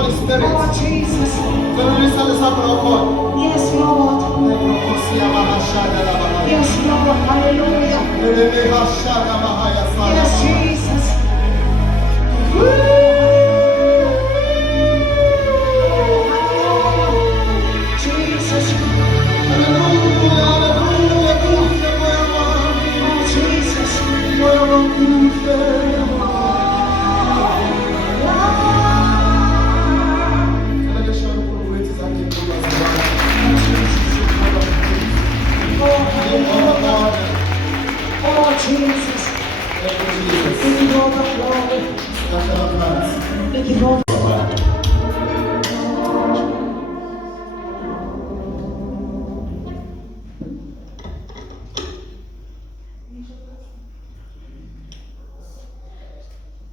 Holy Spirit. Oh, Jesus. Yes, Lord. Yes, Lord. Hallelujah. Yes, Jesus. Jesus. Oh, Jesus. Give you all the glory. Give you all the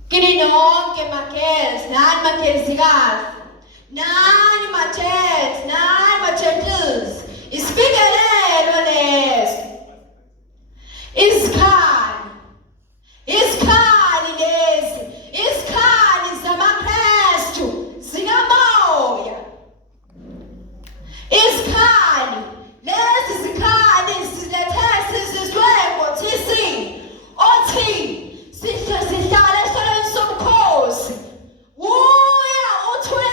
Kininon ke makels, nan makels sigas, nan machels, ispigalelores, iskali lesi, iskali zamakrestu, singamoya, iskali, lesi sikhali silethesi sizwemo tisi, othi, sihlale esitolweni somkhosi, uya uthwe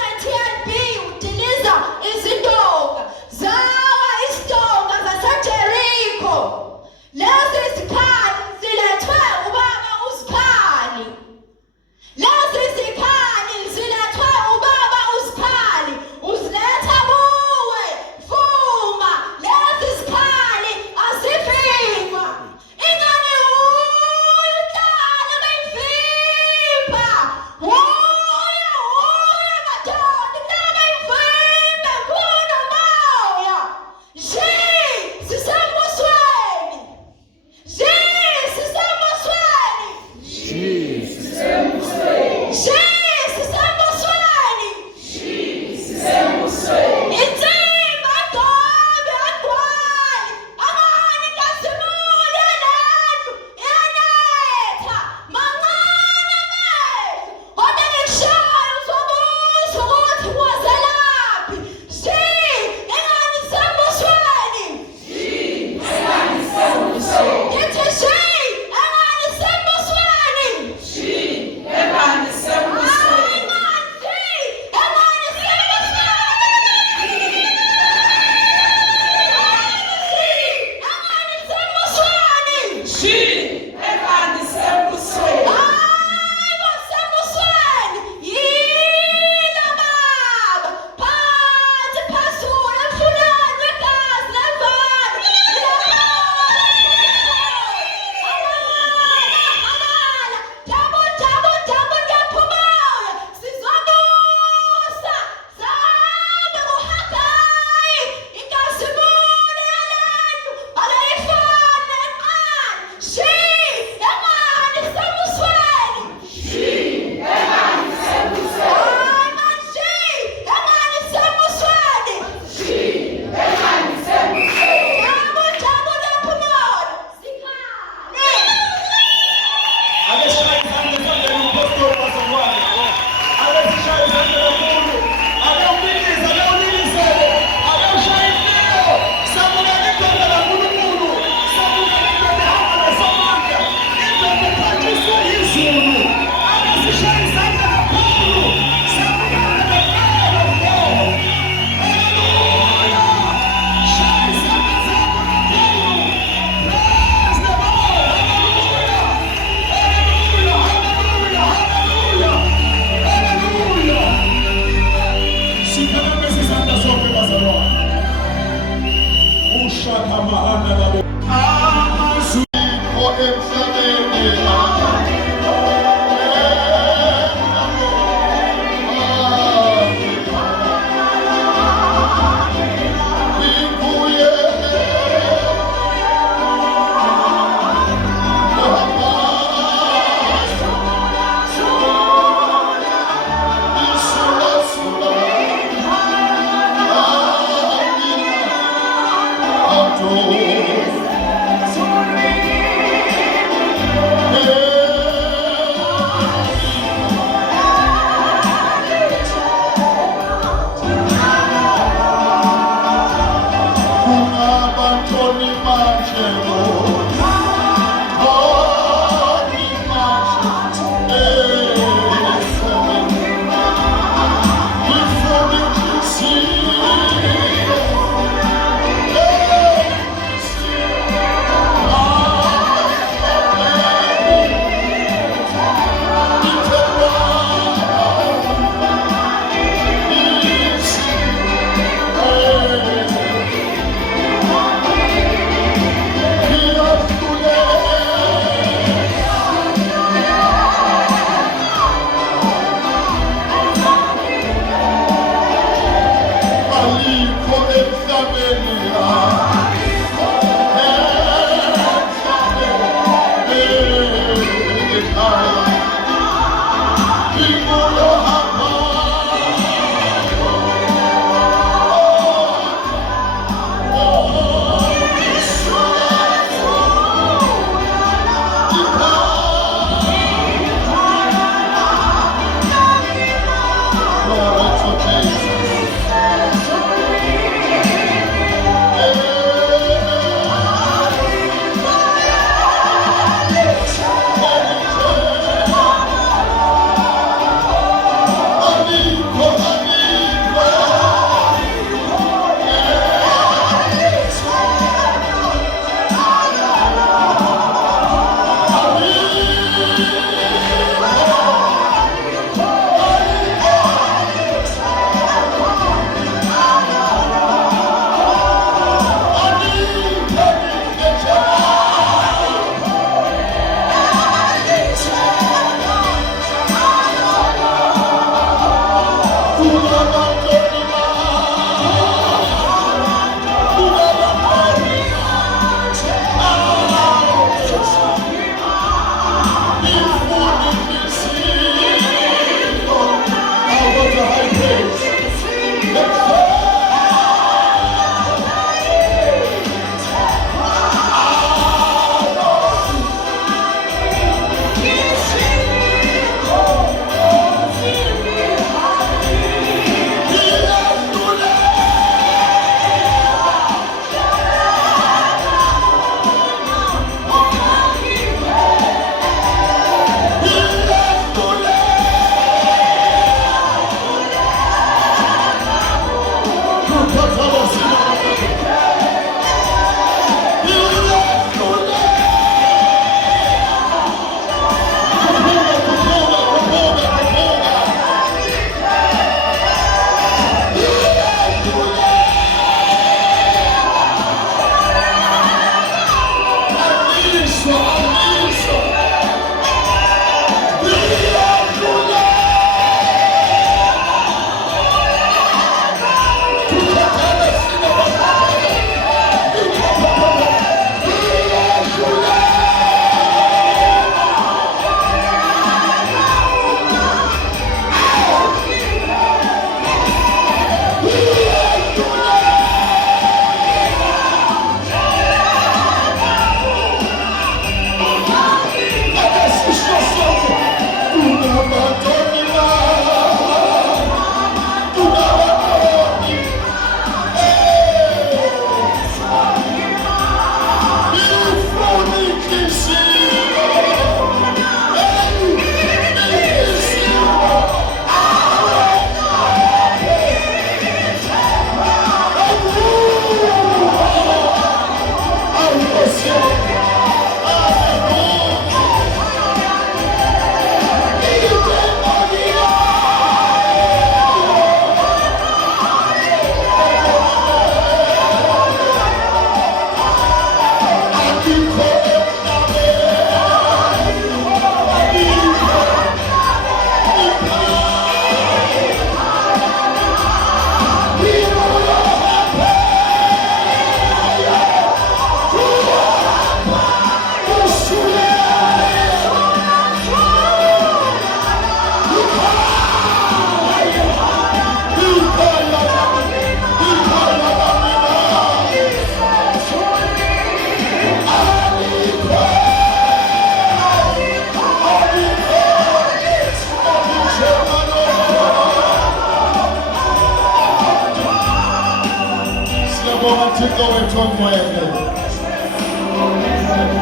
Uthixo wethu ongcwele,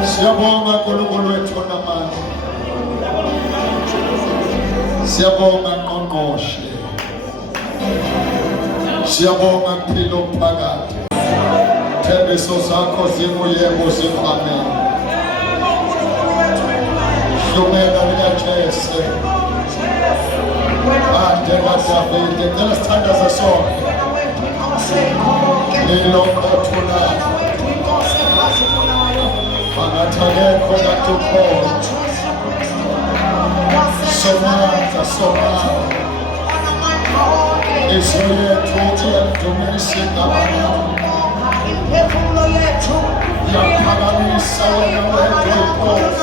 siyabonga nkulunkulu wethu onamandla, siyabonga ngqongqoshe, siyabonga mpilo phakathi, thembiso zakho zinguyebo zingamen, hlumela likaJese ande kaDavide. Ngicela sithandaze sonke lilokho othulayo, angathakekho natukhona, somandla izwi yethu iyalidumisa igama lakho, iyaphakamisa wena wedwa inkosi.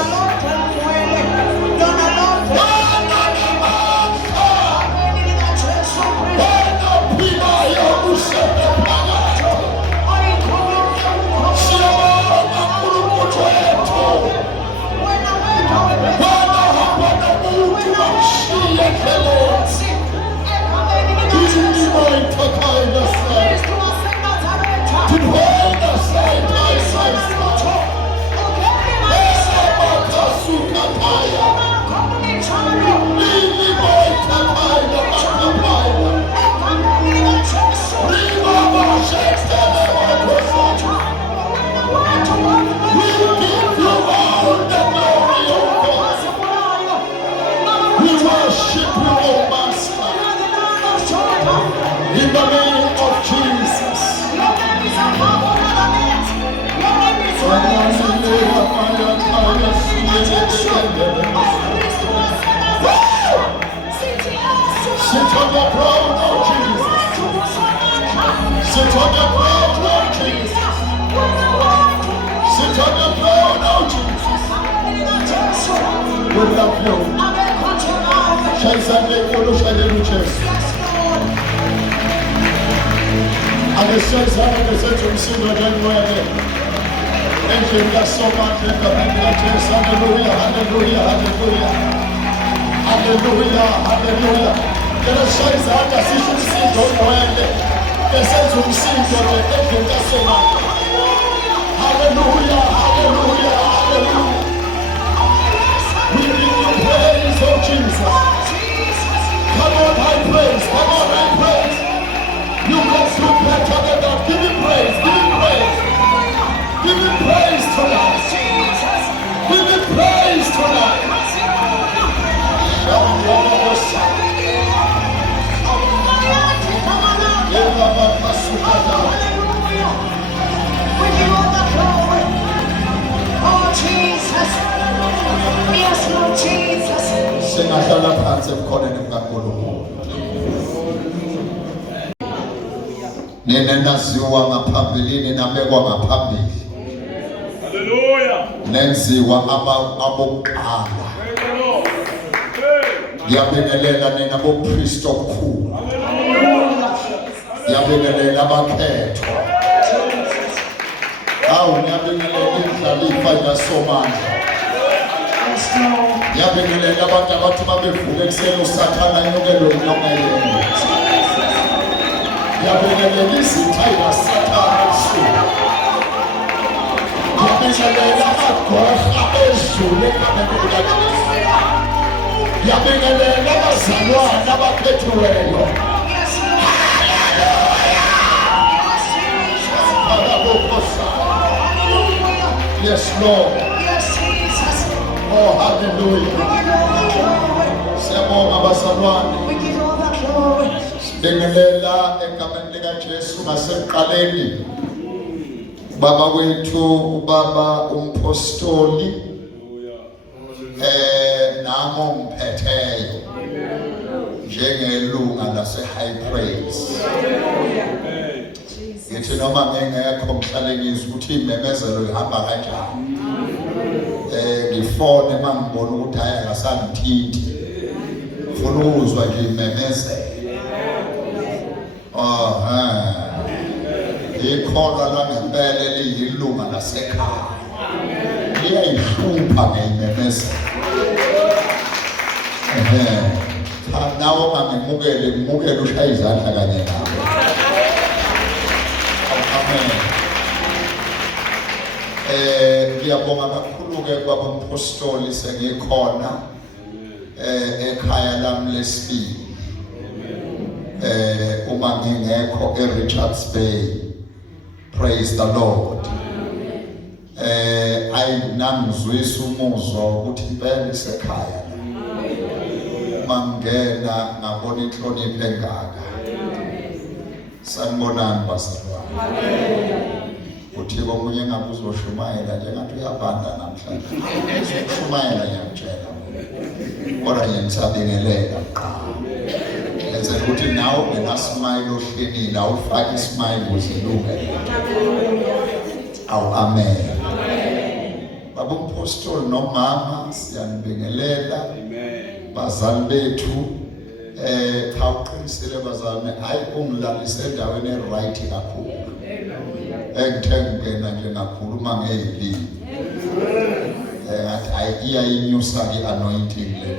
In the name of Jesus. Sit on the throne, oh Jesus. Sit on the throne, oh Jesus. Sit on the throne, oh Jesus. We love you. Angesezana ngesenzo umsindo njengoyeke endlini kaSomandla egameni likaJesu. Haleluya, haleluya, haleluya, haleluya, haleluya. Ngeke sishaye izandla sisho umsindo ongcwele ngesenzo umsindo endlini kaSomandla. Haleluya, haleluya, haleluya. We give you praise, oh Jesus. Come on, high praise, come on, high praise. You can still better than that. Give him praise, give him praise. Give him praise tonight. Give him praise tonight. We give all the glory. Oh Jesus. Yes, Lord Jesus. Singahlala phansi ebukhoneni bukaNkulunkulu. Nina naziwa ngaphambilini nabekwa ngaphambili. Hallelujah. Nenziwa abokuqala. Ngiyabingelela nina boKristu obukhulu. Ngiyabingelela abakhethwa. Ngiyabingelela indlalifa kaSomandla. Ngiyabingelela abantu abathi babevuka ekuseni usathana anyukelwe inoma yena. Ngiyabingelela izitha kaSathane ebusuku. Ngiyabingelela amagorha ezulu egameni likaJesu. Ngiyabingelela abazalwane abakhethiweyo. Yes, Lord. Oh, hallelujah. Siyabonga bazalwane. Sibingelela egameni likaJesu ngasekuqaleni. Baba wethu ubaba umpostoli namo mphetheyo njengelunga lase high praise. Ngithi noma ngengekho mhlale ngizwe ukuthi imemezelo ihamba kanjani. Ngifone mangibona ukuthi haya ngasangithithi. Ngifuna ukuzwa nje imemezelo. Ikhola langempela eliyilunga lasekhaya. Liyayihlupha ngeyimemezelo. Nawo ngimukele ushaya izandla kanye nawe. Amen. Ngiyabonga kakhulu ke kwabampostoli sengikhona ekhaya lami lesibili. Uma ngingekho eRichards Bay. Praise the Lord. Ayinamzwisa umuzwa ukuthi impela isekhaya. Mangena ngabona inhlonipho engaka. Sanibonani bazalwane. Uthiko omunye ngabe uzoshumayela njengathi uyabanda namhlanje. Ushumayela ngiyamtshela. Kodwa ngiyamsabingelela kuqala. Yenza ukuthi nawe ungasmile ohlelile awufake ismile uzilunge. Awu amen. Baba umpostoli nomama siyanibingelela. Bazali bethu khawuqinisile bazalwane hayi ungilalise endaweni eright kakhulu. Engithengena nje ngakhuluma ngezilimi. Ngathi iyayinyusa ke anointing le.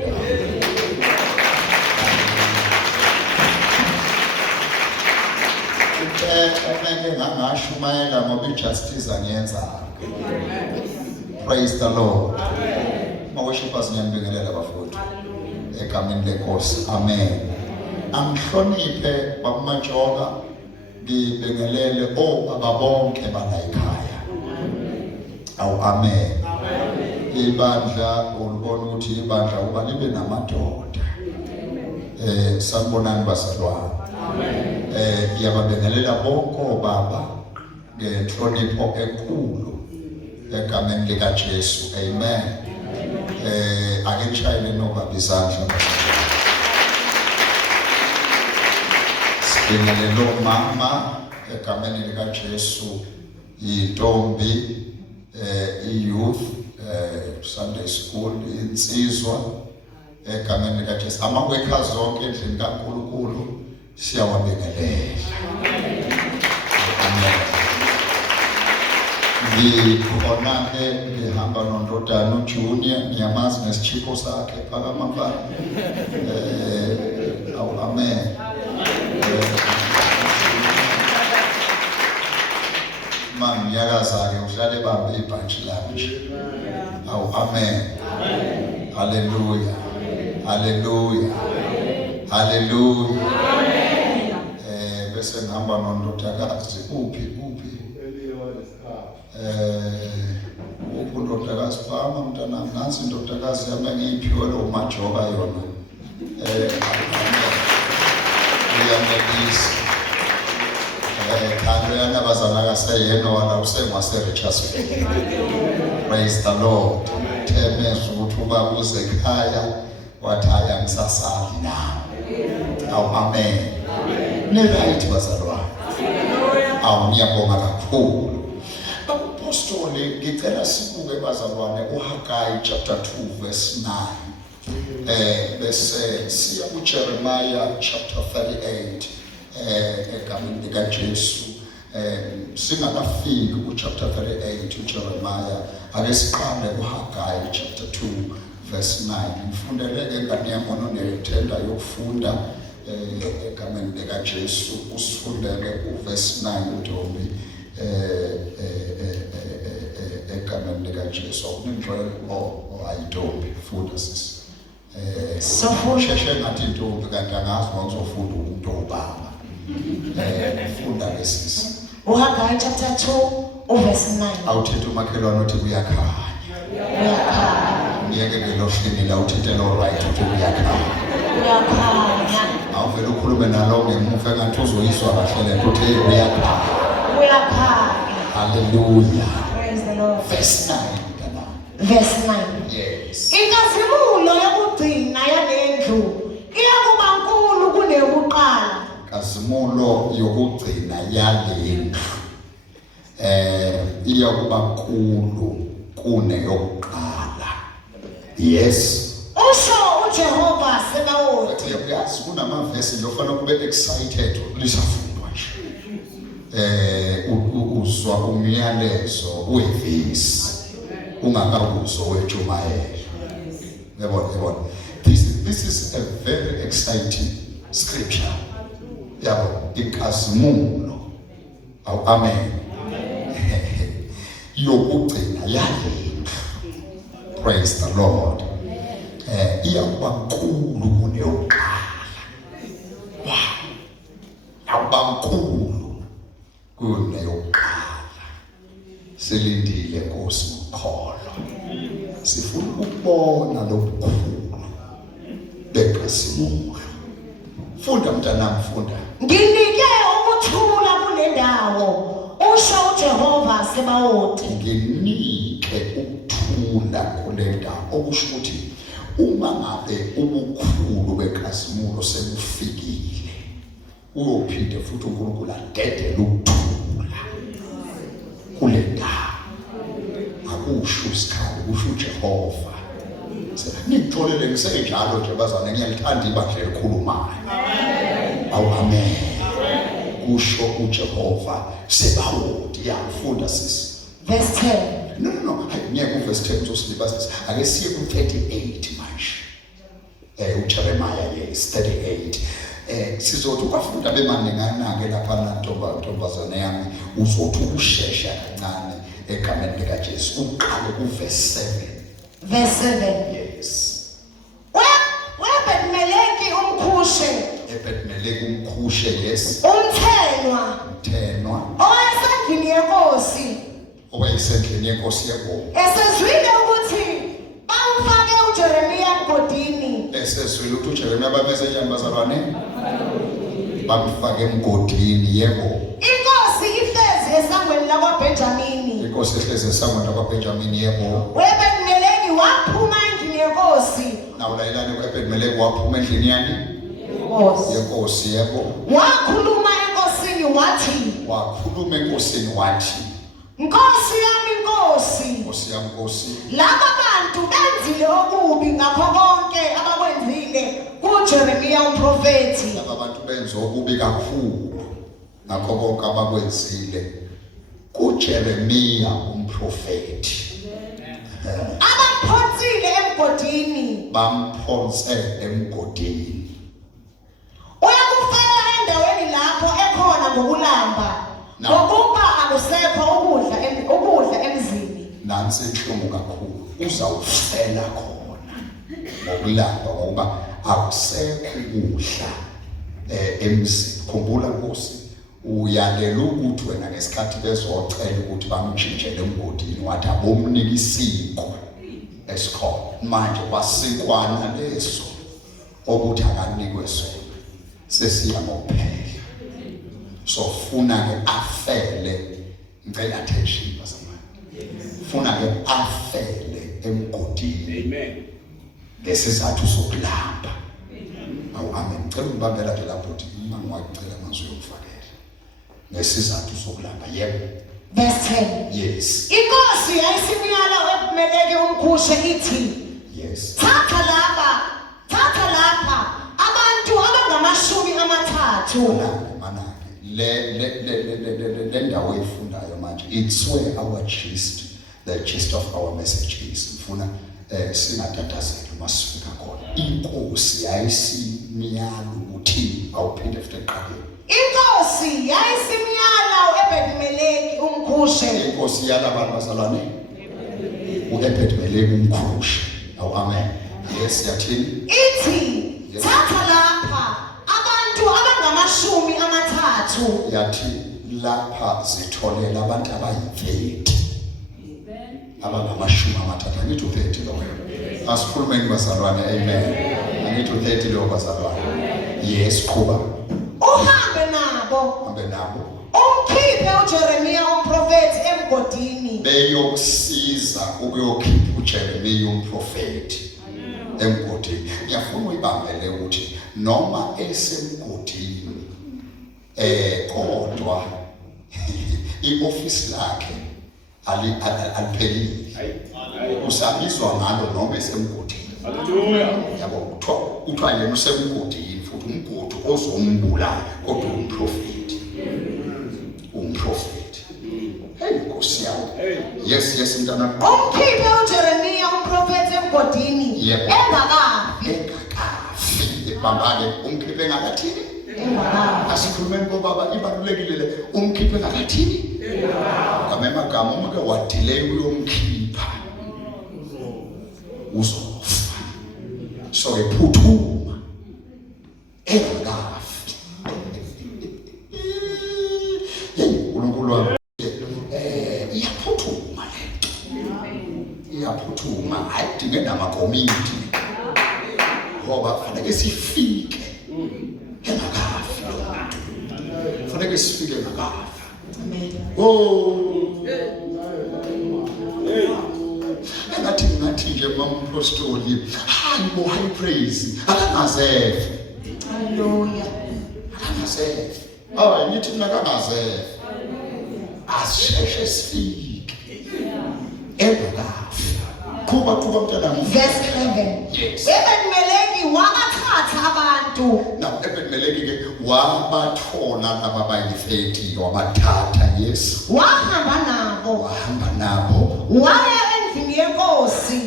Kumele ngangashumayela ngoba ijustice angiyenza. Praise the Lord. Mawushiphazi ngiyabingelela bafowethu. Egameni lenkosi. Amen. Angihloniphe babumajoka ngibingelele obaba bonke bala ekhaya. Awu amen. Ibandla ulibona ukuthi ibandla kuba libe namadoda. Sanibonani bazalwane. Ngiyabingelela bonke obaba ngenhlonipho enkulu egameni lika Jesu. Amen. Ake ngishayele nobaba izandla. Sibingelela umama egameni lika Jesu, intombi, youth, Sunday school, insizwa egameni lika Jesu. Ama-workers zonke endlini kaNkulunkulu siyawabingelela. Amen. Ngikhona-ke ngihamba nondodana uJunior, ngiyamazi nesichiko sakhe phakamapha. Awu amen. Mangiyakaza-ke uhlale bambe ibhantshi lami nje. Awu amen. Hallelujah. Hallelujah. Hallelujah. Bese ngihamba nondodakazi uphi undodakazi phama mntanami nansi indodakazi yami engiyiphiwe lo majoka yona. Uyanelisa. Khalo yana bazala kaseyena wala usengwase Richards. Praise the Lord. Themeza ukuthi ubaba uze ekhaya wathi haya ngisasali na. Awu amen. Ne right bazalwane. Awu ngiyabonga kakhulu. Apostoli ngicela sibuke bazalwane uHagai chapter 2 verse 9. Bese siya kuJeremiah chapter 38 egameni lika Jesu. Singakafiki kuchapter 38 uJeremiah, ake siqale kuHagai chapter 2 verse 9. Ngifundele engane yami onethenda yokufunda egameni lika Jesu, usifundele uverse 9 uNtombi egameni lika Jesu. Ukunjwayela ayintombi funda sisi. Sheshe ngathi intombi kanti angazi ngizofunda umuntu obaba. Funda ke sisi. uHagai chapter 2 verse 9. Awuthethe umakhelwane uthi kuyakhanya. Uyakhanya. Ngiyeke ngelohlini la uthethe lo right uthi kuyakhanya. Uyakhanya. Awuvele ukhulume nalo ngemuva engathi uzoyizwa kahle lento uthi uyakhanya. Uyakhanya. Hallelujah. Praise the Lord. Verse 9. Verse 9. Yes. Inkazimulo yokugcina yalendlu iyakuba nkulu kuneyokuqala. Inkazimulo yokugcina yalendlu iyakuba nkulu kuneyokuqala. Yes. Usho uJehova Sebawothi. Uyazi kunamavesi nje ofanele kube excited lisafundwa nje. Uzwa umyalezo wevesi ungakawuzwa wejumayela. Yabona. This is a very exciting scripture. Yabo inkazimulo. Amen. yokugcina yalendlu. Praise the Lord. Iyakuba nkulu kuneyokuqala. Awuba nkulu kuneyokuqala. Silindile Nkosi mkholo. Sifuna ukubona lobukhulu beNkosini. Funda mntanami, funda. Nginike ukuthula kule ndawo. Usho uJehova Sebawothi. Nginike ukuthula kule ndawo. Okusho ukuthi uma ngabe ubukhulu beNkasimulo sebufikile, uyophinde futhi uNkulunkulu adedele ukuthula kule ndawo. Akusho Zikhali, kusho uJehova. Nitholele ngisenjalo nje bazane, ngiyalithanda ibandla elikhulumayo. Amen. Kusho uJehova Sebawothi. Yafunda sisi. Verse 10. No. Ngeke uverse 10 uzosilibazisa. Ake siye ku-38 manje. uJeremiah yes 38. Sizothi ukafunda bemaningana-ke lapha ntombazane yami, uzothi ukushesha kancane egameni likaJesu. Uqale ku-verse 7. Verse 7. Yes. Webed-Meleki umkhushe. Ebed-Meleki umkhushe, yes. Umthenwa. Umthenwa. Owayesendlini yenkosi. Owayesendlini yenkosi yebonga. Esezwile ukuthi bamfake uJeremiya emgodini. Esezwile ukuthi uJeremiya bameze inyambazalwane bamfake emgodini, yebo. Inkosi ihlezi esangweni lakwaBenjamini. Inkosi ihlezi esangweni lakwaBenjamini, yebo. Webed-Meleki waphuma endlini yenkosi. Nawulayelani Ebed-Meleki waphuma endlini yani yenkosi, yebo. Wakhuluma enkosini wathi. Wakhuluma enkosini wathi, Nkosi yami Nkosi. Nkosi yami Nkosi. Laba bantu benzile okubi ngakho konke abakwenzile kuJeremiya umprofeti. Laba bantu benze okubi kakhulu ngakho konke abakwenzile kuJeremiya umprofeti. Abamphonsile emgodini. Bamphonse emgodini. Uyakufela endaweni lapho ekhona ngokulamba. Ngokuba akusekho ukudla emzini. Nansi inhlomo kakhulu. Uzawufela khona ngokulamba ngoba akusekho ukudla emzini. Khumbula Nkosi, uyalela ukuthi wena ngesikhathi bezocela ukuthi bamtshintshele emgodini wathi abomnika isinkwa esikhona. Manje kwasikwana leso ukuthi akanikwe sona sesiya ngokuphela. So funa ke afele, ngicela attention basamanje. Funa ke afele emgodini. Amen. Ngesizathu sokulamba. Amen. Ngicela ukubambela nje lapho ukuthi uma ngiwacela manje uyokufakela. Ngesizathu sokulamba, yebo. Verse 10. Yes. Inkosi yayisimyala Webed-Meleki umkhushe ithi. Yes. Thatha lapha abantu abangamashumi amathathu. Manake le ndawo eyifundayo manje, it's where our gist, the gist of our message is. Mfuna singatatazeli uma sifika khona. Inkosi yayisimyala ukuthi awuphinde futhi eqaleni. Inkosi yayisimyala Webed-Meleki umkhushe. Inkosi yala abantu bazalwane uEbed-Meleki umkhushe. Amen. Yes, yathini? Ithi thatha lapha abantu abangamashumi amathathu. Yathi lapha zitholela abantu abayi-30. Abangamashumi amathathu. Angithi u-30 lo wena. Asikhulumeni bazalwane, amen. Angithi u-30 lo bazalwane. Yes, qhuba. Uhambe nabo. Hambe nabo. Umkhiphe uJeremiya umprofeti emgodini. Beyokusiza ukuyokhipha uJeremiya umprofeti emgodini. Ngiyafuna uyibambele ukuthi noma esemgodini kodwa i-office lakhe aliphelile. Usabizwa ngalo noma esemgodini. Hallelujah. Yabo kuthiwa yena usemgodini futhi umgodi ozombulala kodwa umprofeti. Umprofeti. Hey Nkosi yami. Yes mntana. Umkhiphe uJeremiya umprofeti emgodini. Yebo. Engakafi. Engakafi. Bambane umkhiphe ngakathini? asikhulumeni bobaba ibalulekile le umkhiphe ngakathini ngamagama uma ke wadelay uyomkhipha uzofa so ke phuthuma engakafi uNkulunkulu wami iyaphuthuma le iyaphuthuma ayidinge namakomiti ngoba kufanele sifike engakafi kufanele sifike engakafi ngathi nje mamapostoli hayibo high praise akangazefe Hallelujah. akangazefe ngithi mina akangazefe asisheshe sifike engakafi kuba mntanami Verse 11. Yes. Ebenimeleki wakathatha abantu. Now ebenimeleki ke wabathola laba bayi-30 wabathatha yes wahamba nabo Waya endlini yenkosi.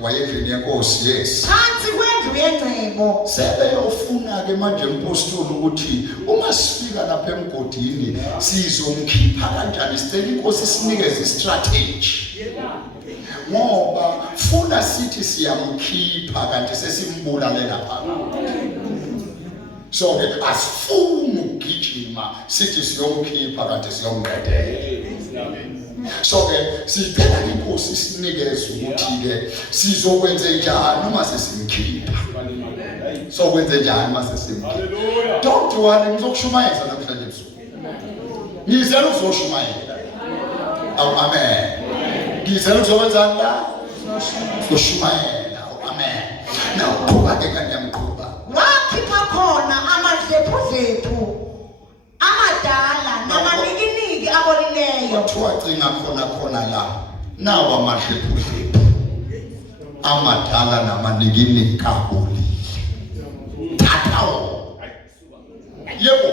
wayendlini yenkosi yes Phansi kwendlu yengcebo. sebeyofuna ke manje impostoli ukuthi uma sifika lapha emgodini sizomkhipha kanjani sicela inkosi sinikeze istrategy ngoba funa sithi siyamkhipha kanti sesimbulale lapha so ke asifuni ukugijima sithi siyomkhipha kanti siyomqedela so ke sicela inkosi sinikeze ukuthi ke sizokwenza njani uma sesimkhipha so kwenze njani uma sesimkhipha don't worry ngizokushumayeza namhlanje ebusuku ngizela uzoshumayela amen ngizela uzokwenzani la ushumayela amen now kuba ke kanyamqhuba Wakhipha khona amadlephu amadala namanikiniki abolileyo. wathuwacinga khona la nawo amadlephu amadala namanikiniki abolile thathawo yebo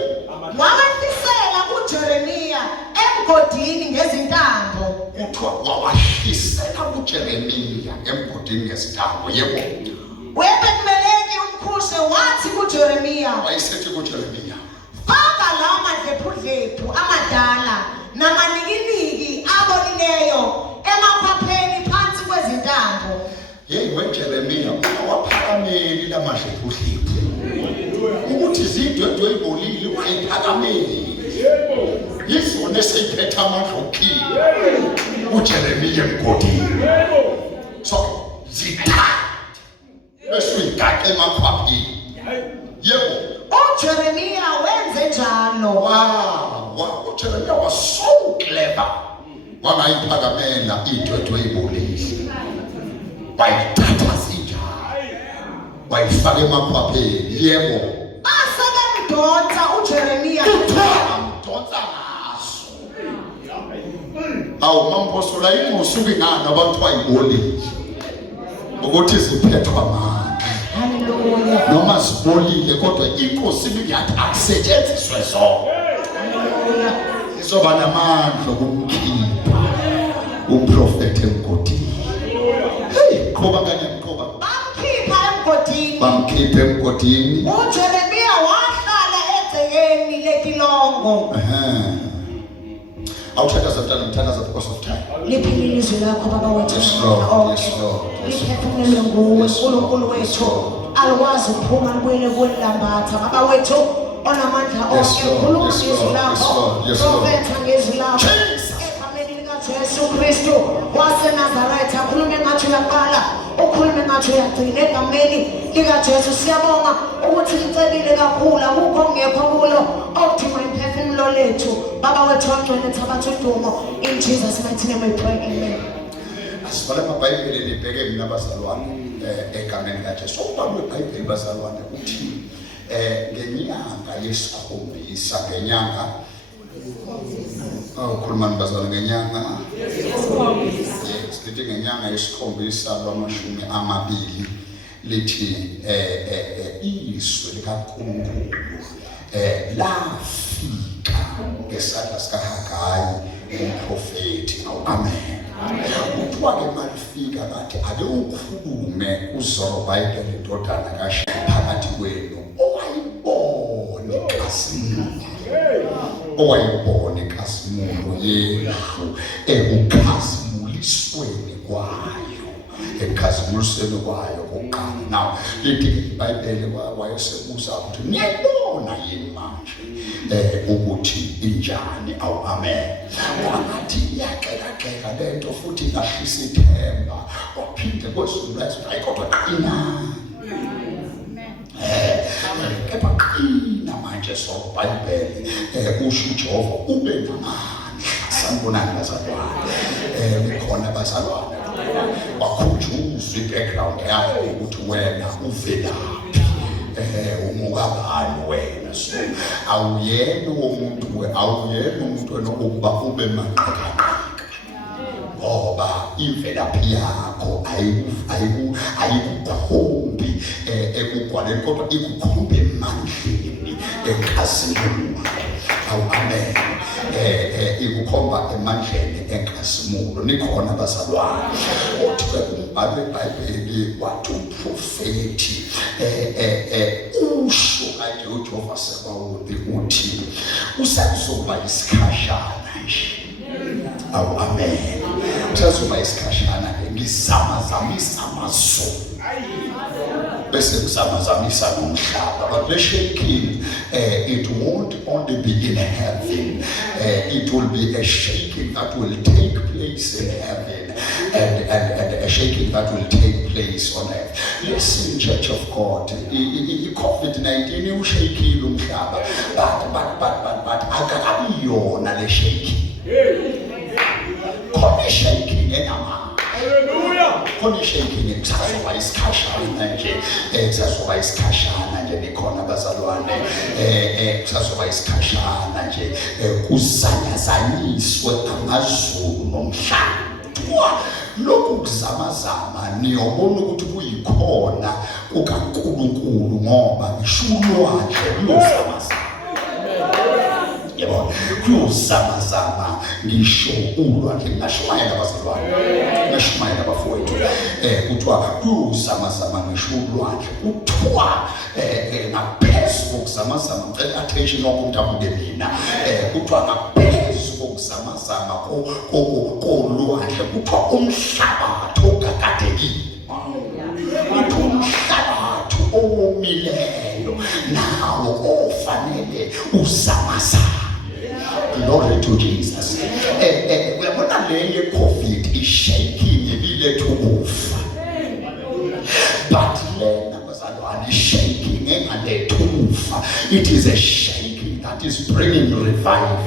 Wabafisela kuJeremiya emgodini ngezintambo. kuthiwa wawahlisela kuJeremiya emgodini ngezintambo yebo Webenimeleki umkhushi wathi kuJeremiya, wayesethi kuJeremiya faka la madlephu amadala namanikiniki abolileyo emakhwapheni phansi kwezintambo. yeyi weJeremiya waphakameli lamadlephu ukuthi izidwedwe ey'bolile wayiphakameli yizona eseyiphethe amandla okukhipha uJeremiya emgodini so zithathe bese uyigaqe emakhwapheni yebo uJeremiya wenze njalo. uJeremiya was so clever wangayiphakamela idwedwe ey'bolile wayithatha sinjalo wayifaka emakhwapheni yebo Basebemdonsa uJeremiya amdonsa ngaso awu mampostola ingosuku ingani abantu bayibolile ukuthi ziphethwa amandla Hallelujah. noma zibolile kodwa inkosi ibiyathi akusetshenziswe zona izoba namandla okumkhipha umprofethi emgodini hey qoba kanye qoba bamkhipha emgodini uJeremiya wahlala egcekeni letilongo. awuthandaza mthandaza because of time Liphile ilizwi lakho baba wethu. Yes, Lord. Yes, Lord. Yes, Lord. Liphefumule nguwe uNkulunkulu wethu. Alwazi ukuphuma libuyele kulambatha baba wethu onamandla Yes, onke. Lord. Ukhuluma Yes, ngezwi Lord. Yes, lakho. Lord. Yes, Lord. Profetha ngezwi lakho. Jesus. Egameni likaJesu Kristu waseNazaretha khulume ngathi uyaqala ukhulume ngathi uyagcina egameni likaJesu. Siyabonga ukuthi licebile kakhulu akukho ongekho kulo okudinga imphefumulo lethu baba wethu wangcwele thabatha udumo. In Jesus mighty name we pray, amen. asibhala amabhayibheli libheke mina bazalwane egameni kaJesu ubhalwe eBhayibheli bazalwane uthi ngenyanga yesikhombisa ngenyanga ukhuluma bazalwane ngenyanga yes lithi ngenyanga yesikhombisa lwamashumi amabili lithi izwi likaNkulunkulu lafika ngesandla sikaHagayi umprofethi amen kuthiwa ke malifika kathi ake ukhulume uZorobabheli indodana kaShela phakathi kwenu owayibona inkazimulo owayibona inkazimulo yendlu ekukhazimulisweni kwayo, ekhazimulisweni kwayo kokuqala. Now lithi iBhayibheli wayesebuza ukuthi niyayibona yini manje ukuthi injani? Awu amen. Wathi iyaqeka lento futhi ingahlisa ithemba, waphinde kwesindula hayi kodwa qinani. Kepha qina manje so iBhayibheli usho uJehova ube namandla. Sanibonani bazalwane, likhona bazalwane bakhutshuzwa i-background yakho ukuthi wena uvelaphi, umukabani wena. So awuyena umuntu wena ube maqhakaqhaka, ngoba imvelaphi yakho ayikukhombi ekugwaleni kodwa ikukhombi emandleni enkazimulo. Awu amen. Ikukhomba emandleni enkazimulo. Nikhona bazalwane, uthi umbhalo weBhayibheli wathi umprofethi usho kanje uJehova Sebawuthi uthi usazoba isikhashana nje. Awu amen. Usazoba isikhashana ngizamazamisa amazulu bese kuzamazamisa nomhlaba. But the shaking, it won't only be in heaven, it will be a shaking that will take place in heaven and a shaking that will take place on earth. Listen, Church of God, COVID-19 ushayikile umhlaba, but akakabiyona le shaking. Khona shaking enama. Khona shaking kusazoba isikhashana nje, kusazoba isikhashana nje. Nikhona bazalwane, kusazoba isikhashana nje, kuzanyazanyiswe amazulu nomhlaba. Lokhu kuzamazama niyobona ukuthi kuyikhona kukaNkulunkulu, ngoba ngishulwakhe kuyozamazama. Yebo, kuyozamazama ngisho ulwandle. Ngashumayela bazalwane, ngashumayela bafowethu, kuthiwa kuyozamazama ngisho ulwandle. Kuthiwa ngaphezu kokuzamazama, ngicela attention wonke umuntu abuke mina, kuthiwa ngaphezu kokuzamazama kolwandle kuthiwa umhlabathi ogagadekile, kuthiwa umhlabathi owomileyo nawo ofanele uzamazama. Glory to Jesus. Uyabona le COVID ishaking ibilethu ukufa, but lena bazalwane shaking engalethu ukufa. It is a shaking that is bringing revival.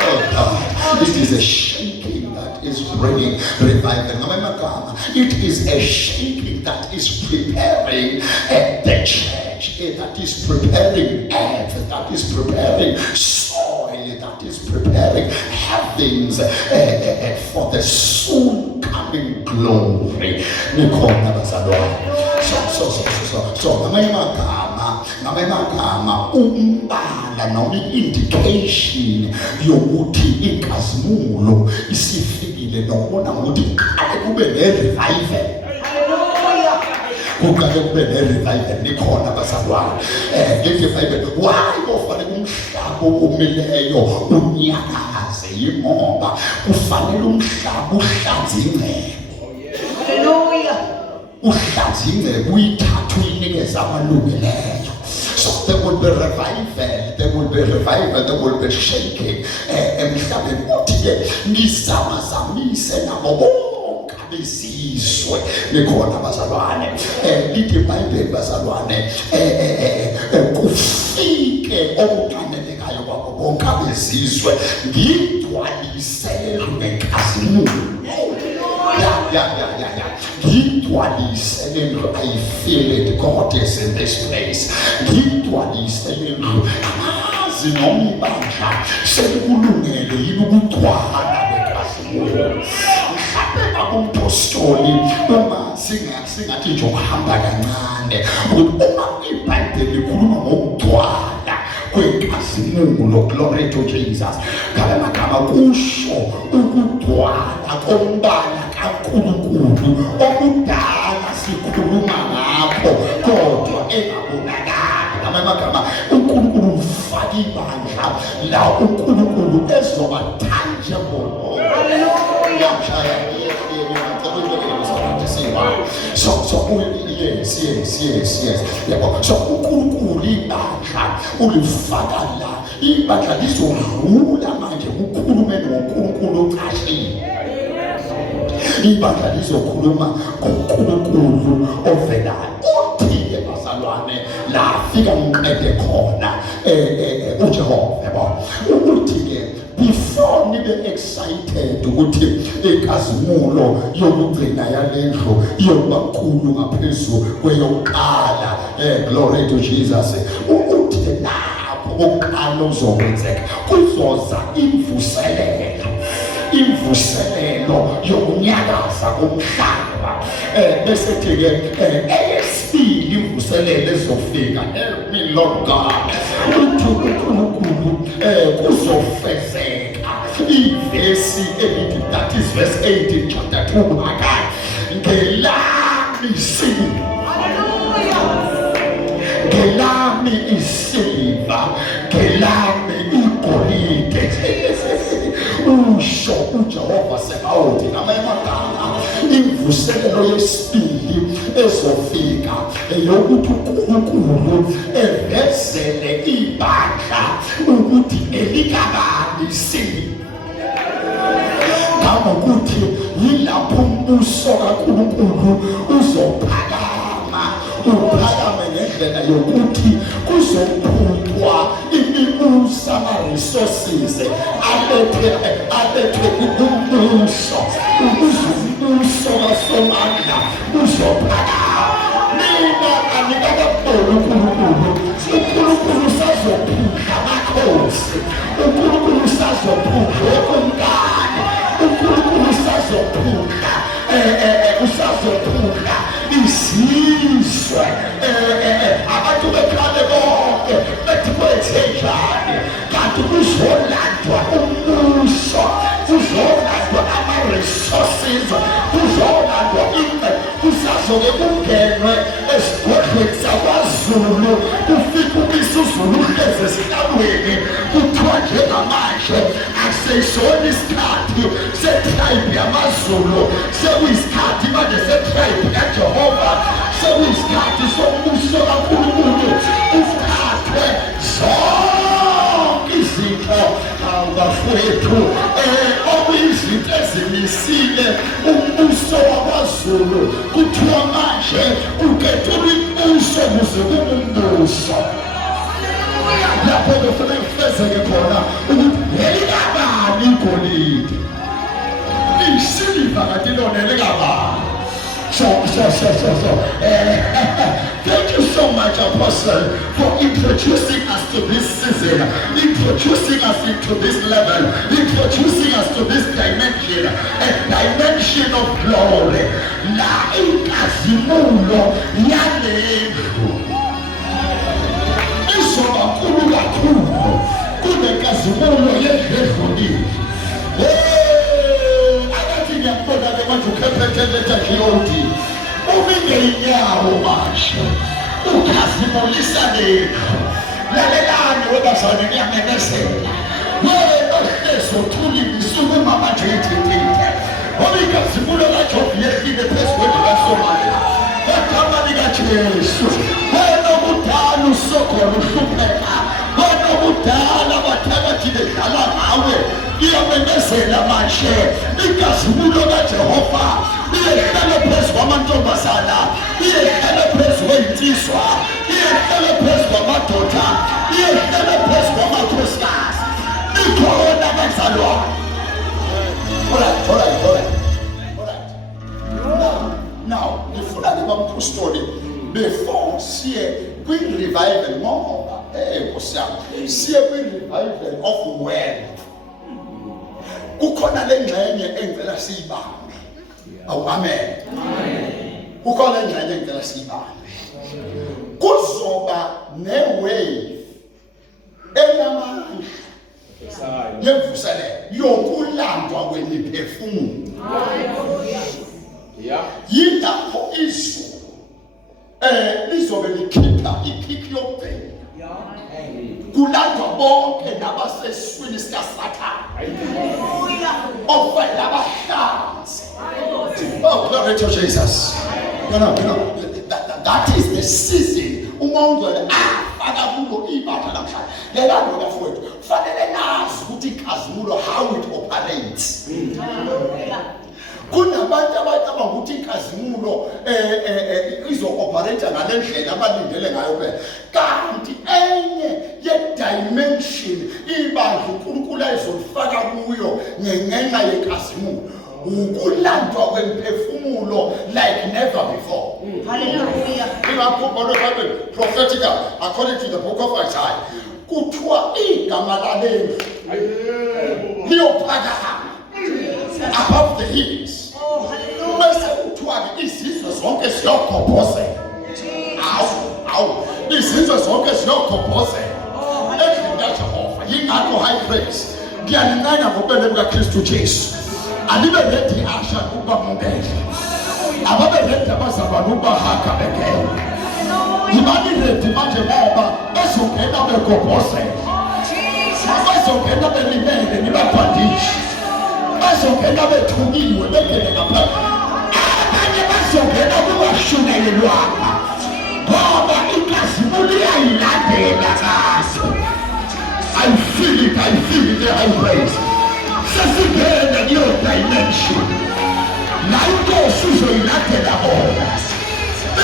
Oh God, it is a shaking that is bringing revival. It is a shaking that is preparing the church, that is preparing earth, that is preparing soil, that is preparing heavens for the soon coming glory. So ngamanye amagama umbala noma indication yokuthi inkazimulo isifikile, nokubona ukuthi kuqale kube ne-revival. Hallelujah. Kuqale kube ne-revival. Nikhona bazalwane, nge-revival why kufanele umhlaba omileyo unyakaze? Yingoba kufanele umhlaba uhlanze ingcebo. Hallelujah. Uhlanze ingcebo uyithathe uyinikeze amalungileyo. So there will be revival, there will be revival, there will be shaking. Emhlabeni uthi-ke ngizamazamise nabo bonke abezizwe. Nikhona bazalwane, lithi iBhayibheli bazalwane, kufike okuqandelekayo kwabo bonke abezizwe ngigcwalise ngenkazimulo. Ngigcwalise lendlu. I feel it. God is in this place. Ngigcwalise lendlu. Amazi noma ibandla selikulungele yini ukugcwala kwenkazimulo. Mhlawumbe abumpostoli uma singathi nje ukuhamba kancane, ukuthi uma iBhayibheli likhuluma ngokugcwala kwenkazimulo. Glory to Jesus. Ngale magama kusho ukugcwala kombala kaNkulunkulu okudala sikhuluma ngakho kodwa engabonakali. amagama uNkulunkulu ufaka ibandla la uNkulunkulu ezoba tangible. Hallelujah. So yes. Yabo so uNkulunkulu ibandla ulifaka la ibandla lizodlula manje ukhulume noNkulunkulu oqashile. Ibandla lizokhuluma ngoNkulunkulu ovelayo. Uthi bazalwane la fika ngiqede khona uJehova yabo. Uthi ke before nibe excited ukuthi inkazimulo yokugcina yalendlu iyoba nkulu ngaphezulu kweyokuqala, glory to Jesus. Uthi lapho oqala uzokwenzeka kuzoza imvuselelo yokunyakaza komhlaba, bese ke eyesibili imvuselelo ezofika. Help me Lord God. uNkulunkulu kuzofezeka ivesi elithi, that is verse 8 in chapter 2 ngelami isiliva, ngelami isiliva, ngelami igolide. Usho uJehova Sebawuthi ngamanye amagama imvuselelo yesibili ezofika eyokuthi uNkulunkulu evezele ibandla ukuthi elikabani isiliva, ngokuthi yilapho umbuso kaNkulunkulu uzophakama, uphakame ngendlela yokuthi kuzophuthwa imibuso ama-resources alethwe kumbuso ukuze umbuso kaSomandla uzophakama. Mina angikakaboni uNkulunkulu usazophutha amakhosi, uNkulunkulu usazophutha okomkani, uNkulunkulu usazophutha isizwe, abantu bekhale bonke bethi kwenzenjani, kanti kuzolandwa umbuso, kuzolandwa ama-resources, kuzolandwa kusazoke kungenwe esigodlweni sakwaZulu, kufika ubisuzulu uhlezi esihlalweni, kuthiwa njengamanje akuseyisona isikhathi setribe yamaZulu, sekuyisikhathi manje setribe kaJehova, sekuyisikhathi sombuso kaNkulunkulu uthathwe zonke izinto bafowethu okuyizinto ezimisile umbuso wakwaZulu. Kuthiwa manje ukethula imbuso kuze kube umbuso. Lapho kufanele kufezeke khona ukuthi elikabani igolide, isiliva kanti lona elikabani. So, thank you so much, Apostle, for introducing us to this season, introducing us into this level, introducing us to this dimension, a dimension of glory. La inkazimulo yalendlu izoba nkulu kakhulu kunenkazimulo yendlu. Ngiyabona ke manje ukhephethe Jehodi ubinge inyawo manje ukhazimulisa lethu. Lalelani webazane ngiyamemezela wena ohleso thuli isukuma manje ithithithe ngoba inkazimulo kaJobe yehlile phezu kwendlu kaSomandla. Ngegama likaJesu wena obudala usokhona uhlupheka, wena obudala bathakathi bedlala ngawe, ngiyamemezela manje inkazimulo kaJehova iyehlele phezu kwamantombazana, iyehlele phezu kwey'nsizwa, iyehlele phezu kwamadoda, iyehlele phezu kwamakhosikazi. Nikhona bazalwane. Alright. Now ngifuna ngibamphostoli before siye kwi-revival ngoba nkosiyami siye kwi-revival of wealth. Kukhona lengxenye engicela siyibambe. Amen. Kukhona lengxenye engicela siyibambe. Kuzoba ne-wave enamandla yemvuselelo yokulandwa kwemiphefumulo. Yilapho izulu lizobe likhipha iphiki yokubheka Kulandwa bonke nabaseswini sikaSathane. Ofela abahlanzi. Oh, glory to Jesus. You know, that is the season. Umongcwele afaka kulo ibatha namhlanje. Lelandwa bafowethu. Fanele nazi ukuthi ikhazimula how it operates. Kunabantu abacabanga ukuthi inkazimulo izo-operate ngale ndlela abalindele ngayo phela, kanti enye ye-dimension ibandla uNkulunkulu ayizolifaka kuyo ngenxa yenkazimulo ukulandwa kwemphefumulo like never before. Hallelujah. Prophetical, according to the book of Isaiah, kuthiwa igama lalendlu liyophakama above the hills. Bese kuthiwa-ke izizwe zonke ziyogobhozela. Izizwe zonke ziyogobhozela endlini kaJehova. Yingakho high praise ngiyanincenga ngobele bukaKristu Jesu, alibe ready asha ukuba mongele, ababe ready abazalwane ukubahaka begele. Yibani ready manje ngoba bezongena begobhozela, bezongena belimele nibabhandishe, bazongena bethukiwe bengene ngaphandle, abanye bazongena kungashunelelwanga ngoba inkazimulo iyayilandela kaso. I feel it, I praise. Sesingena kuyo dimension la inkosi izoyilandela bona,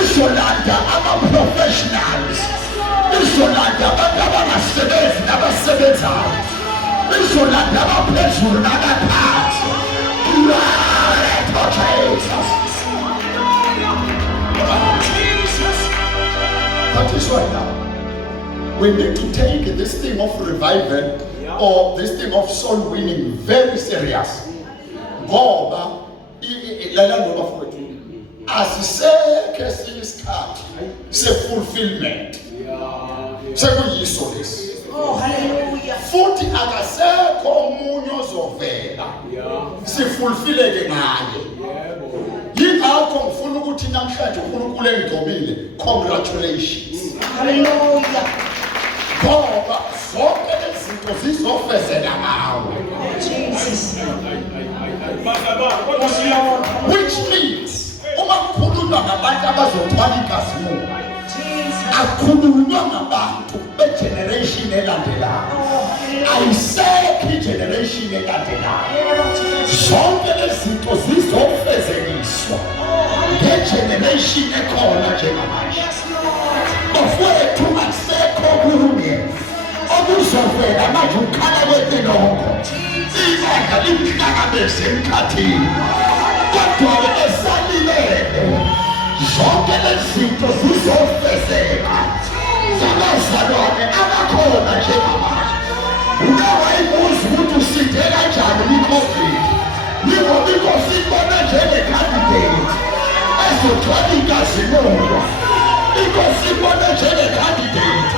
izolanda ama-professionals, izolanda abantu abangasebenzi nabasebenzayo, izolanda abaphezulu nabaphansi. Glory to Jesus. That is why now we need to take this thing of revival or this thing of soul winning very serious. Ngoba lalandwa bafowethu asisekho esinye isikhathi se-fulfillment, sekuyiso lesi. Oh, hallelujah. Futhi akasekho omunye ozovela sifulfileke naye. Yingakho ngifuna ukuthi namhlanje uNkulunkulu engigcobile, congratulations. Hallelujah. Ngoba zonke lezinto zizofezela ngawe. Jesus. Which means uma kukhulunywa ngabantu abazothwala inkazimulo, akhulunywa ngabantu begeneration elandelayo. Ayisekho igeneration elandelayo. Zonke lezinto zizofezekiswa ngegeneration ekhona njengamanje. Bafowethu akusekho okunye okuzovela manje ukhala kwetilongo ibandla limhlangabeze emkhathini, kodwa-ke esalilele zonke lezinto zizofezeka zabazalwane abakhona njengamanje. Ungawayibuza ukuthi usinde kanjani kwi-COVID, yingoba inkosi ibona njenge-candidate ezothwala inkazimulo. Inkosi ibona njenge-candidate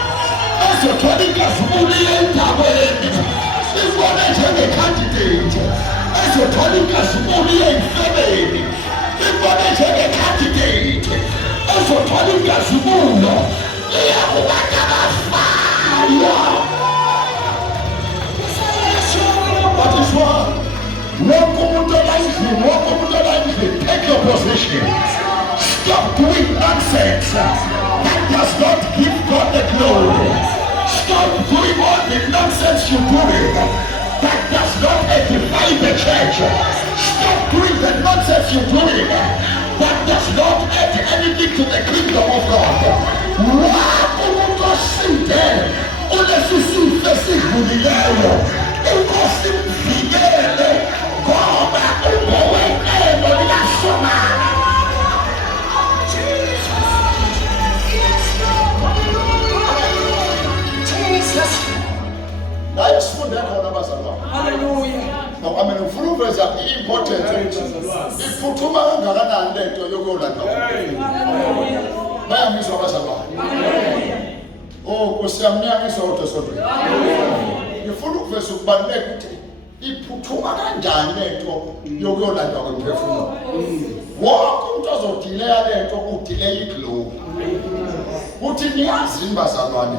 ezothwala inkazimulo endaweni, ibona njenge-candidate ezothwala inkazimulo ey'mfebeni, ibona njenge-candidate ezothwala inkazimulo iyakubantu abafaya. That is why wonke umuntu elayindlini, take your position. Stop doing nonsense that does not give God the glory. Stop doing all the nonsense you're doing that does not edify the church. Stop doing the nonsense you're doing that does not add anything to the kingdom of God. Wonke umuntu osinde unesisifo esidlulileyo, inkosi mvikele ngoba ungowenkelo likasomana. Sifunde khona abazalwane. Hallelujah. Now I mean ufuna uveza i-important iphuthuma kangakanani lento yokuyolandwa. Bayamizwa abazalwane. Oh, kusiyamnyakiswa kodwa sodwa. Ngifuna ukuveza ukubaluleka ukuthi iphuthuma kanjani lento yokuyolandwa kwemphefumulo. Wonke umuntu ozodileya lento udileya iglobe. uthi niyazi bazalwane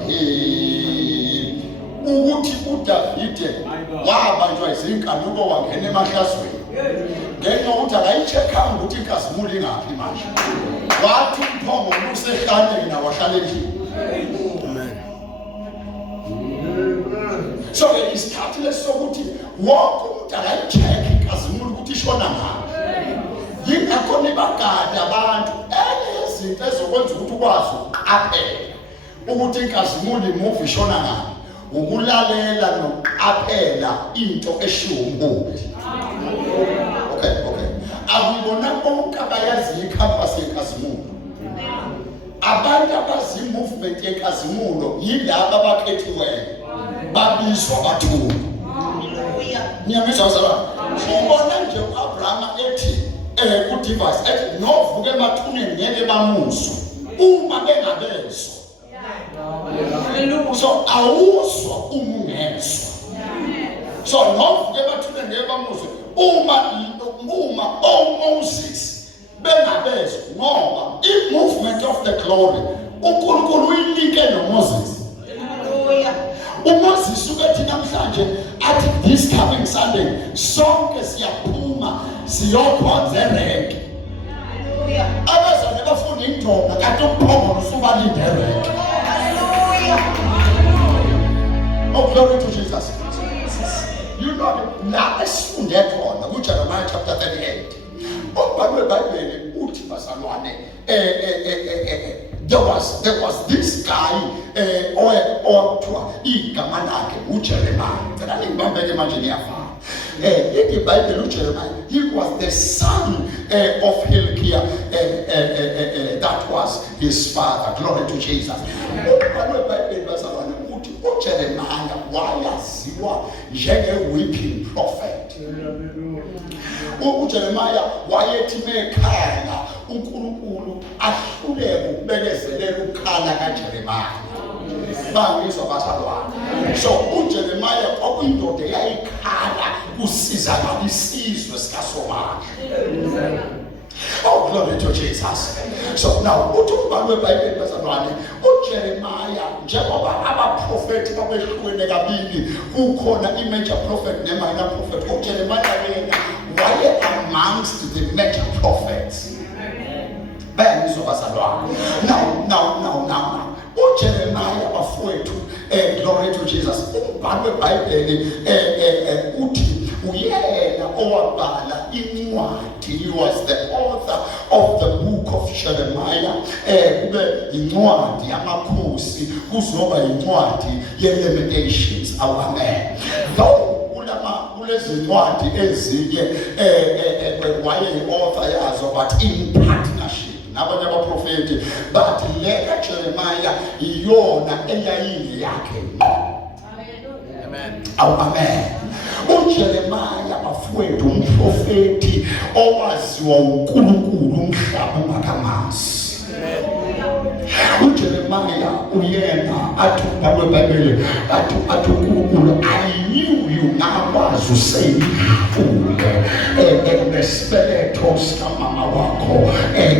ukuthi uDavide wabanjwa izinkanuko wangena emahlasweni ngenxa ukuthi akayicheckanga ukuthi inkazimulo ingaphi manje wathi umphongo usehlane na wahlala endlini. So isikhathi lesokuthi wonke umuntu akayicheck inkazimulo ukuthi ishona ngaphi. Yingakho nibagada abantu enye izinto ezokwenza ukuthi ukwazi ukuqaphela ukuthi inkazimulo imuvi ishona ngaphi ukulalela nokuqaphela into eshiwo umholi. Okay. Akubona konke abayazi ikhampasi yenkazimulo. Abantu abazi movement yenkazimulo yilabo abakhethiweyo babizwa bathunywa. Niyamizwa bazalwane? Ubona nje uAbraham ethi kuDivasi ethi novuke emathuneni ngeke bamuzwe uma bengabezwa. So awuzwa uma ungezwa. So novuke emathuneni ngeke bamuzwe uma Moses bengabezwa ngoba i-movement of the glory uNkulunkulu uyinike noMoses. uMoses ubethi namhlanje athi this coming Sunday sonke siyaphuma siyokhonza erenki. Abazane bafuna indoda kanti umphongo usubalinde erenki. Oh, glory to Jesus. You know, la esifunde khona kuJeremiah chapter 38. Umbhalo weBhayibheli uthi bazalwane there was this guy okuthiwa igama lakhe uJeremiah. Ngicela nibambeke manje niyafana. IBhayibheli uJeremiah, he was the son of Hilkiah, that was his father. Glory to Jesus. Umbhalo weBhayibheli bazalwane uthi uJeremiah wayaziwa njenge-weeping prophet. uJeremiah wayethi mekhala uNkulunkulu ahluleke ukubekezelela ukukhala kaJeremiah. Bangizwa bazalwane. So uJeremiah kwakuyindoda eyayikhala kusizakala isizwe sikaSomandla. Oh, glory to Jesus. So now, uthi umbhalo weBhayibheli bazalwane, uJeremiah njengoba abaprofeti babehlukene kabili, kukhona i-major prophet ne-minor prophet. uJeremiah yena waye amongst the major prophets. Bayangizwa bazalwane. Now. uJeremiah bafowethu, glory to Jesus. Umbhalo weBhayibheli uthi uyena owabhala incwadi. He was the author of the book of Jeremiah. Kube incwadi yamakhosi kuzoba incwadi ye-Lamentations. Amen. Though kulezi ncwadi ezinye waye i-author yazo but in partnership nabanye abaprofeti, but le kaJeremiah iyona eyayini yakhe. Amen. uJeremiah bafowethu umprofeti owaziwa uNkulunkulu umhlaba ungakamazi. uJeremiah uyena athi umbhalo weBhayibheli athi uNkulunkulu I knew you ngakwazi useyifule nesibeletho sikamama wakho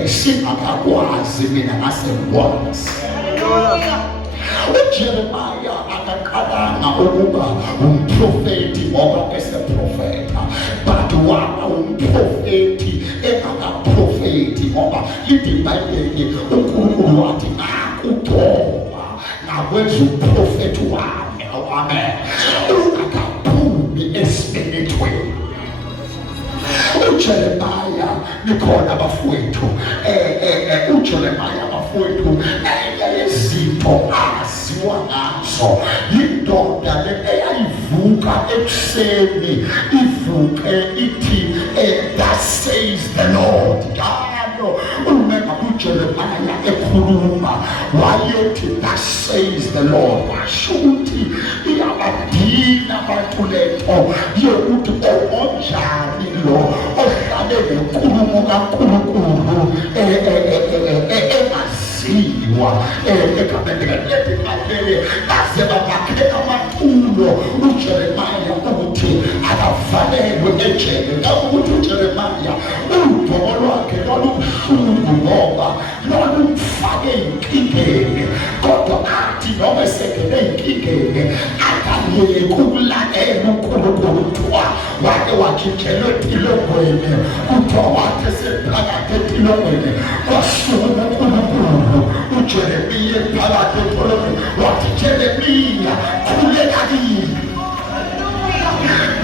singakakwazi mina ngasengikwazi. uJeremiah akaqalanga ukuba umprofeti ngoba eseprofeta, but waba umprofeti engakaprofeti ngoba lithi iBhayibheli uNkulunkulu wathi ngakuthoba ngakwenza umprofeti wami. Amen. Ungakaphumi esibelethweni. uJeremiah nikhona bafowethu, uJeremiah bafowethu izinto aziwa ngazo yindoda le eyayivuka ekuseni ivuke ithi that says the Lord. Njalo umema uJeremiah ekhuluma wayethi that says the Lord. Washo ukuthi iyabadina abantu lento yokuthi onjani lo ohlale nenkulumo kaNkulunkulu engaziwa egameni likaNkulunkulu baze babakhela amatulo uJeremiah ukuthi akavalelwe ejele. Ukuthi uJeremiah udongo lwakhe lwalubuhlungu kabuhlungu ngoba lona umfake enkingeni, kodwa athi noma esengene enkingeni akangeke ukulalela uNkulunkulu kuthiwa wake wakhitshelwe etilongweni, kuthiwa wathi sephakathi etilongweni kwasuka uNkulunkulu uJeremiya phakathi etilongweni wathi, Jeremiya khuleka kimi,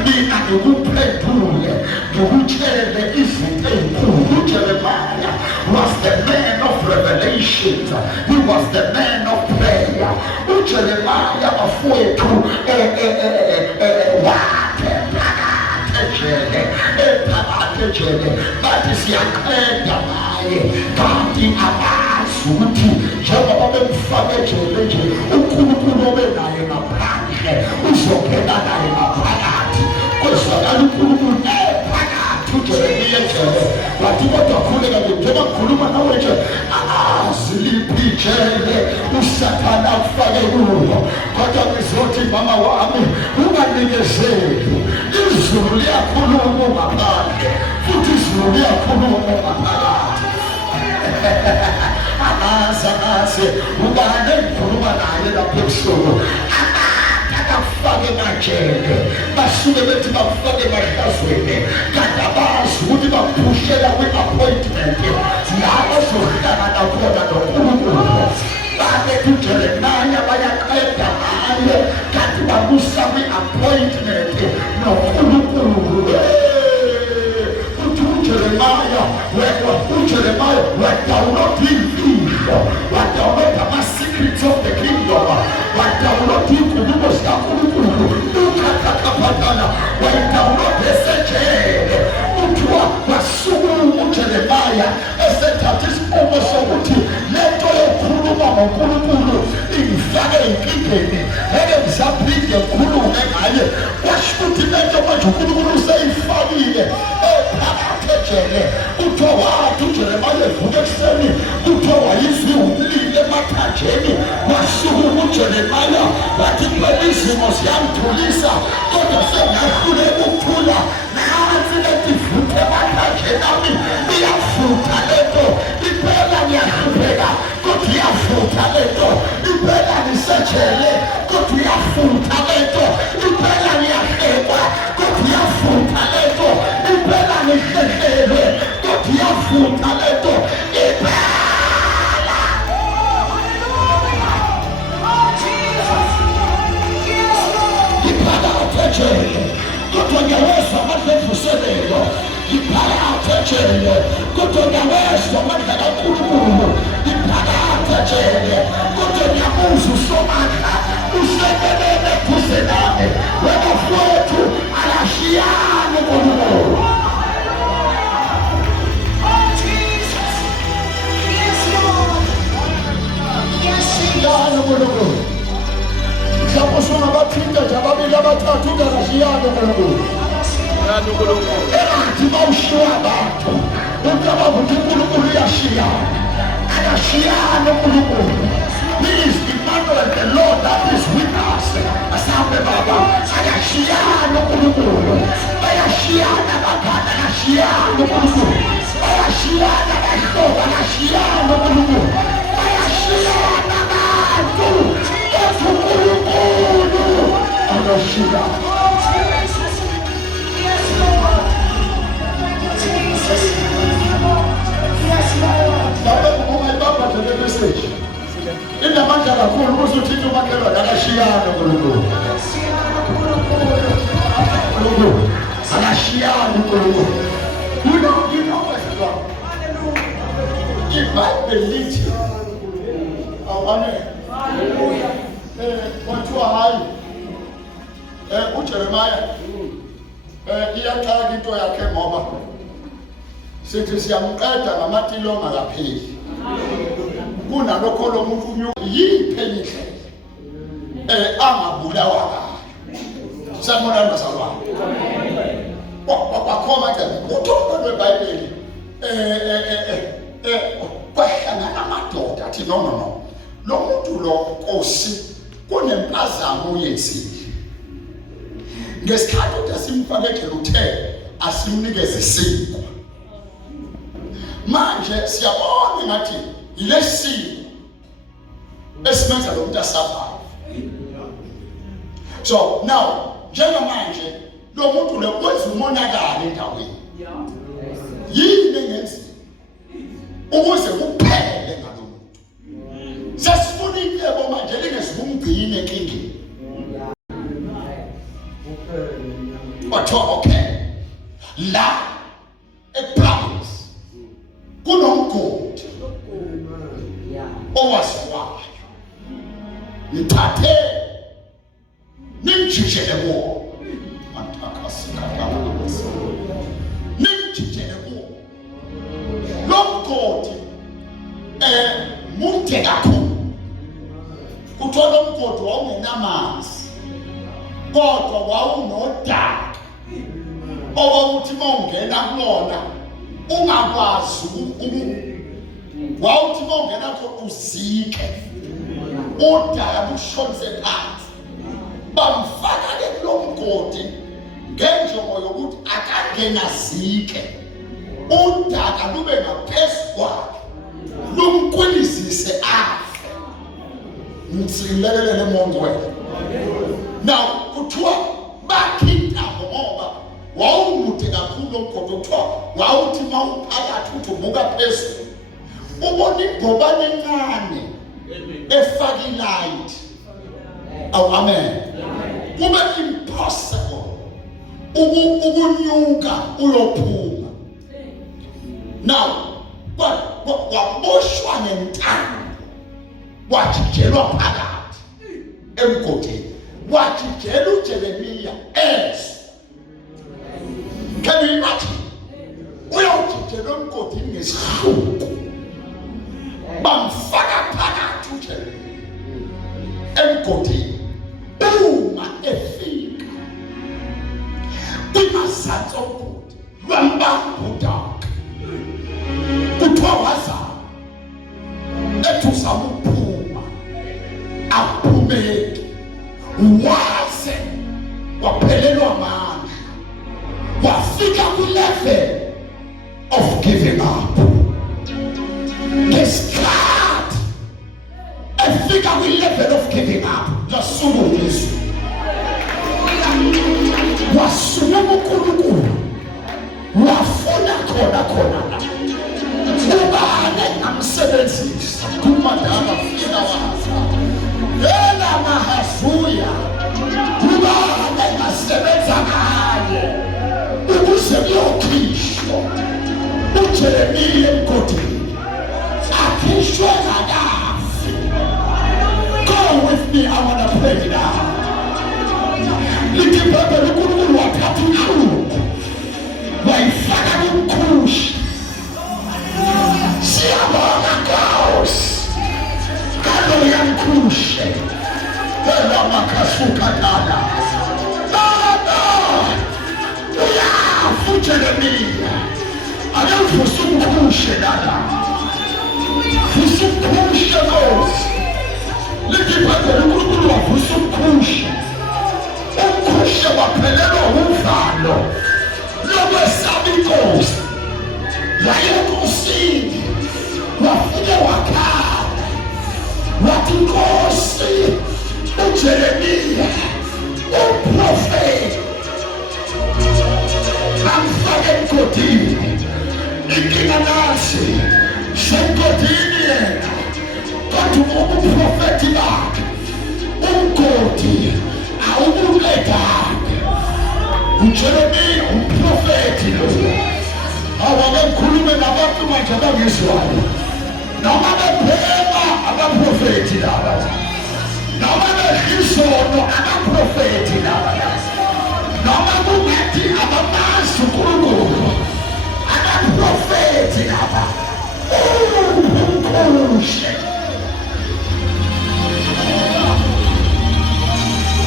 mina ngikuphendule ngikutshele izinto ezinkulu. uJeremiah was the man of revelations, he was the man of prayer. uJeremiah bafowethu wakhe phakathi ejele bathi siyaqeda ngaye, kanti abazi ukuthi njengoba bemfake ejele nje uNkulunkulu obenaye ngaphandle uzongena naye ngaphakathi. Kwezwakala uNkulunkulu phakathi uJeremiya ejele, wathi kodwa khuleka njengoba ngikhuluma nawe nje aziliphi ijele uSathane akufake kulo, kodwa ngizothi mama wami unganikezeli, izulu liyakhuluma ngaphandle futhi izulu liyakhuluma ngaphakathi. Amazi ubane ngikhuluma naye lapho ebusuku, akafake emajele basuke bethi bakufake emahlazweni, kanti abazi ukuthi bakuphushela kwi-appointment lapho zohlangana khona noNkulunkulu. Babethi uJeremiya bayaqeda ngaye, kanti bakusa kwi-appointment noNkulunkulu. uJeremiah wadawunloda imfihlo, wadawunloda ama-secrets of the kingdom, wadawunloda inkulumo zikaNkulunkulu. ukhathakaphathana wayidawunloda esejele. Kuthiwa wasukuma uJeremiya esethatha isinqumo sokuthi lento yokukhuluma ngoNkulunkulu ingifake enkingeni, ngeke ngisaphinde ngikhulume ngaye. Kwasho ukuthi lento manje uNkulunkulu useyifakile phakathi ejele. Kuthiwa wathi uJeremiya evuka ekuseni, kuthiwa wayizwe umlilo emathanjeni, wasukuma uJeremiya wathi phela izimo ziyangithulisa, kodwa sengahluleka ukuthula. Nansi leti vutha emathanjeni ami, iyavutha lento, impela ngiyahlupheka kodwa iyavutha lento, impela ngisejele kodwa iyavutha lento, impela ngiyahlekwa kodwa iyavutha lento, impela ngihlehlelwe kodwa iyavutha lento, impela iphakathi ejele, kodwa ngiyawezwa amandla emvuselelo. Iphakathi ejele, kodwa ngiyawezwa amandla kaNkulunkulu. Iphakathi ejele, kodwa ngiyamuzwa uSomandla usekelele eduze nami. Webafowethu akashiyani uNkulunkulu. Akashiyani uNkulunkulu. Mhlawumbe usungabathinta nje ababili abathathu ungakashiyani uNkulunkulu. Engathi bawushiwa abantu ucabanga ukuthi uNkulunkulu uyashiyana. Akashiyani uNkulunkulu. He is Emmanuel, the Lord that is with us. Asabe baba, akashiyani uNkulunkulu. Bayashiyana abangane, akashiyani uNkulunkulu. Bayashiyana abahlobo, akashiyani uNkulunkulu. Bayashiyana abantu, kodwa uNkulunkulu akashiyani. Inamandla kakhulu usuthitha umakhelwane akashiyani uNkulunkulu. Akashiyani uNkulunkulu. You know what's wrong. iBhayibheli lithi kwathiwa hayi uJeremiya iyaqala into yakhe ngoba sithi siyamqeda ngamatilonga kapheli. Kunalokho lo muntu yiphe indlela angabulawa ngayo. Sanibona bazalwane. Wakhoma ke uthomba lweBhayibheli kwahlangana amadoda athi no lo muntu lo Nkosi kunempazamo uyenzile. Ngesikhathi uthi asimfake ejele uthe asimnikeze isinkwa. manje siyabona ngathi ilesimo esimenza lo muntu asurvive. So now njengamanje lo muntu lo kwenza umonakalo endaweni. Yini engenziwa ukuze kuphele ngalo muntu? Sesifuna incebo manje lingezumgcine enkingeni. Okay, la ePlains kunomgodi owaziwayo, nithathe nimjijele kuwo, nimjijele kuwo. Lo mgodi mude kakhulu, kuthiwa lo mgodi wawungenamanzi kodwa wawunodaka okokuthi mawungena kulona ungakwazi wawuthi mawungena khona uzike, udaka lushonise phansi. Bamfaka kulo mgodi ngenjongo yokuthi akangena zike, udaka lube ngaphezu kwakhe lumkwilizise afe. Ngitsilelele mongcwele. Now kuthiwa bakhintabo ngoba wawumude kakhulu omgodi, kuthiwa wawuthi mawuphakathi uthi ubuka phezulu ubona ingobane encane efaka ilight. Amen. Kube impossible ukunyuka uyophuma. Now waboshwa ngentambo wajijelwa phakathi emgodini, wajijela uJeremiya eso. Can you imagine? Uyawujijela emgodini ngesihluku, bamfaka phakathi uJeremiya emgodini. Uma efika kwimazantsi omgodi lwambamba udaka, kuthiwa wazama ethi uzama ukuphuma aphumeki, waze waphelelwa amandla, wafika kwi-level of giving up. Ngesikhathi efika kwi-level of giving up, lasungulizwa, wasungula uNkulunkulu, wafuna khona ubani engamsebenzisa kumadala fika waza yena mahazuya, ubani engasebenza ngaye ukuze kuyokhishwa uJeremiya emgodini, akhishwe kadafi. Go with me, I want to pray now. Lithi baba uNkulunkulu wathatha inhlungu wayifaka kumkhushi. Siyabonga Nkosi kalo yamkhushe wena makhasuka dala baba uyafu Jeremiya, akavusa umkhushe dala, vusa umkhushe Nkosi. Lithi baba uNkulunkulu wavusa umkhushe, umkhushe waphelelwa uvalo lokwesaba inkosi. Wayenkosini wafike wakhala wathi, Nkosi uJeremiya uprofeti amfake emgodini. Inkinga nasi semgodini yena, kodwa ubuprofeti bakhe umgodi awubuledanga. uJeremiya umprofeti lo, awake ngikhulume nabantu manje abangizwayo, noma bephema abaprofeti laba, noma bedlisono abaprofeti laba, noma kungathi abamazi uNkulunkulu abaprofeti laba. Umkhushe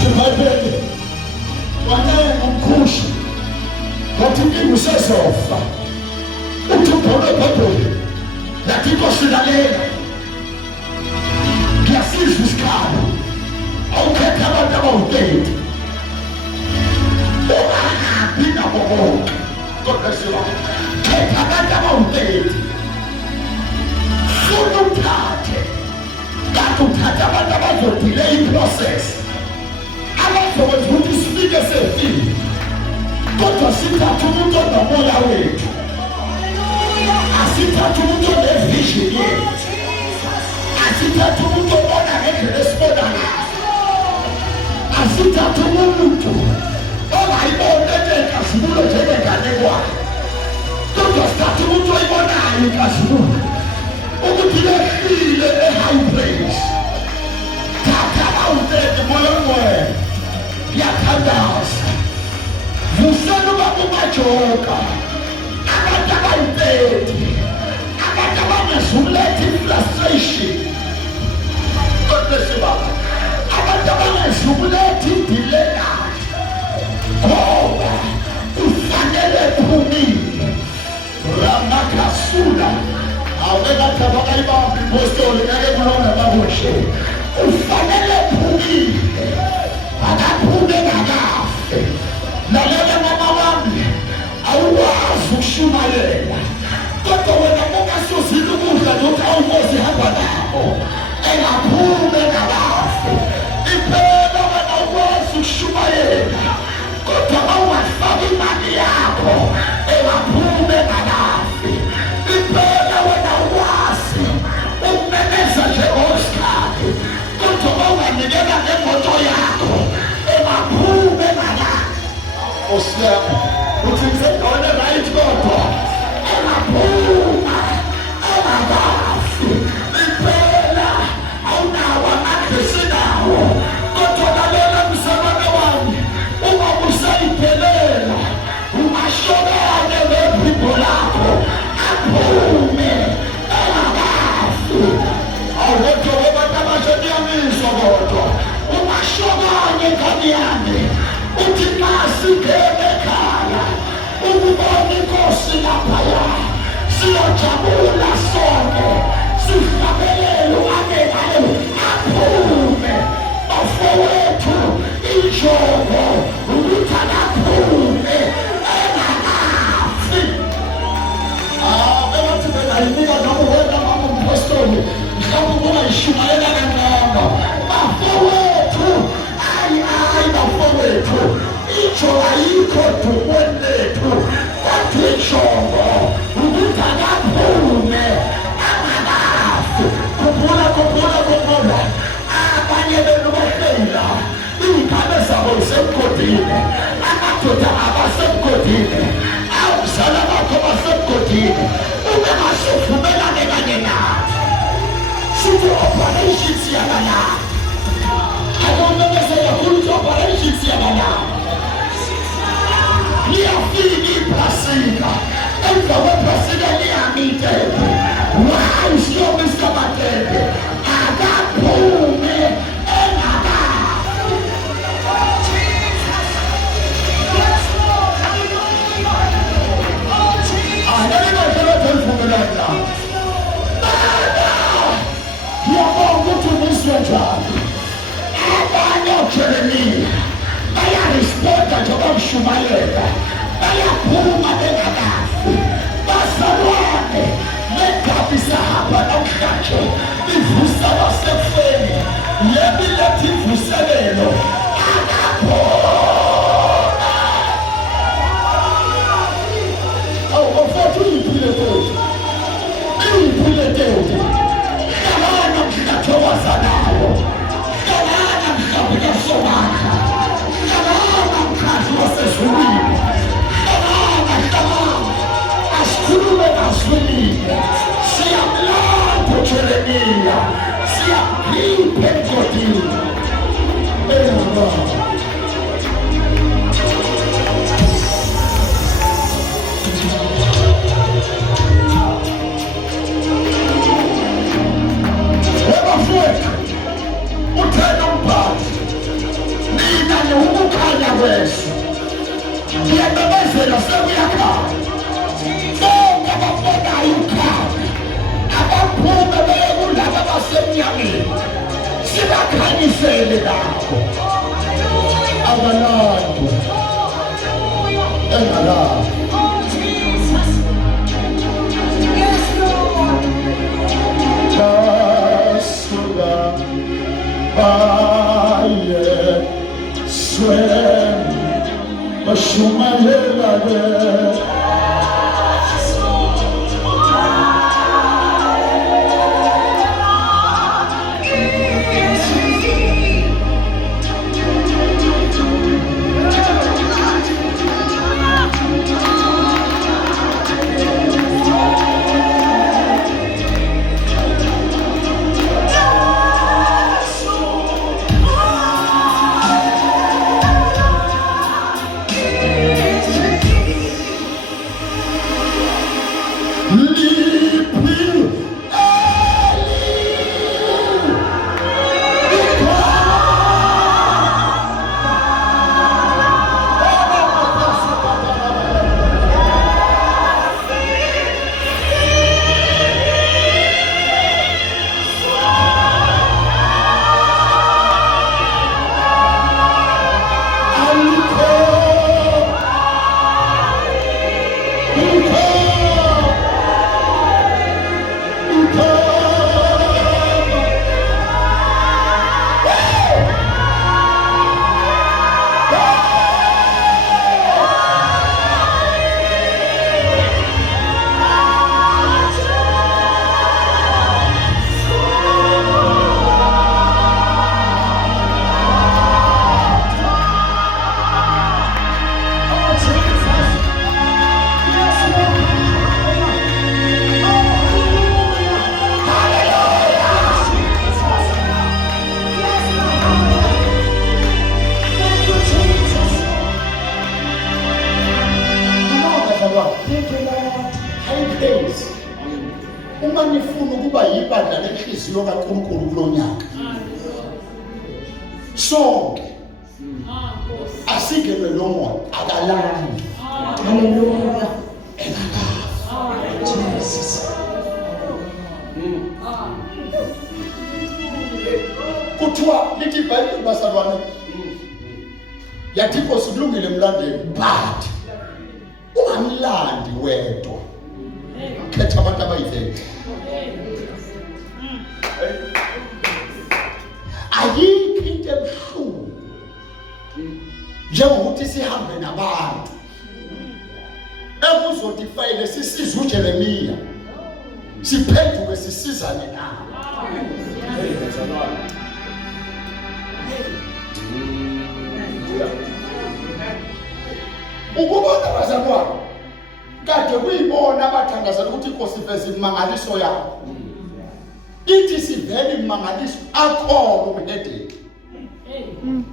Tibabele wanene umkhushe wathi ngimusezofa uthubhole phezulu yathi Nkosi lalela, ngiyasizwa isikhala awukhetha abantu abawuteti ungahambi nabo bonke. God bless you. Khetha abantu abawuteti sifike sefile kodwa sithatha umuntu onomoya wethu asithatha umuntu onevision yethu asithatha umuntu obona ngendlela esibona ngayo asithatha umuntu ongayibona enkazimulo njengenganekwane kodwa sithatha umuntu oyibonayo inkazimulo ukuthi lehlile e-high place thatha awutete moya moya yakhandaza vusela ubaba umajoka abantu abayipeti abantu abangezukuletha i-frustration kodwa abantu abangezukuletha idilenayo ngoba kufanele phumile ramakasula awekathaba kayibamba impostoli ngeke kulona baboshe kufanele phumile akaphume ngakafe lalela mama wami awukwazi ukushumayela kodwa wena mongasuzile ukudla nokuthi awukosi hamba nabo engaphume ngakafe impela wena awukwazi ukushumayela kodwa awungafaki imali yakho engaphume ngakafe impela wena awukwazi ukumemeza njengosikhathi kodwa awunganikela ngemoto yakho engaphume ngakafe osiyami uthi ngisendaweni right kodwa engaphuma engakafi impela awunawo amagresinawo kodwa lalela msabane wami uma usayiphelela ungashokane nephimbo lakho aphume engakafi awukodwa wabantu abasheniyamiswa kodwa ungashokane ngani yami uthi nasingene ekhaya ukubona inkosi laphaya siyojabula sonke sihlabelele u-amengale aphume bafowethu injongo ukuthi akaphume engakafi bebathi bengayinika noma wena mama umpostoli mhlawumbe ungayishumayela kangcono bafowethu ayi bafowethu injongo ayikho dukweni lethu kodwa injongo ukuthi akaphume angakafi khumbula abanye benu bahlela iy'ngane zabo zisemgodini amadoda abasemgodini abazala bakho basemgodini ube ngasuvumelane kanye nathi sithi operation siyabalala akomemeze kakhulu ukuthi operation siyabalala liyafika iphasika emva kwephasika liyamitete wayi siyomisa matete akaphume engakafi anelikazelethelivumelana ngiyabonga ukuthi umiswe njani abanye ojeremiya bayarisponda njengoba kushumayela bayaphuma bengakafi bazalwane negabi sahamba namhlanje ivusa basekufeni yebiletha ivuselelo akaphuma awubafowethu uyiphile teti hlabana mhlathokoza nawo hlabana mhlabuka sobakha hlabana mkhathi wasezulwini hlabana asikhulume ngazwilile siyamlanda ujeremiya siyamkhipha emgodini webafowethu uthena umphathi mina niwukukhanya kweso ngiyamemezela sekuyakhanya bonke ababonayo ukhanya abaphume beye kulaba abasemnyameni sibakhanyisele lakho abalandu engalayo basuka baye swem sonke asikelwe lo moya akalali. Hallelujah. Jesus. Kuthiwa lithi iBhayibheli basalwane yathi Nkosi kulungile emlandweni but ungamlandi wedwa. Khetha abantu abayithemba. Ayikho into ebuhlungu njengokuthi sihambe nabantu ekuzothi fayile sisize uJeremiya siphenduke sisizane nabo. Ukubona bazalwane kade kuyibona abathandazana ukuthi Nkosi iveze imangaliso yabo. Ithi sivele imangaliso akhona umhedeni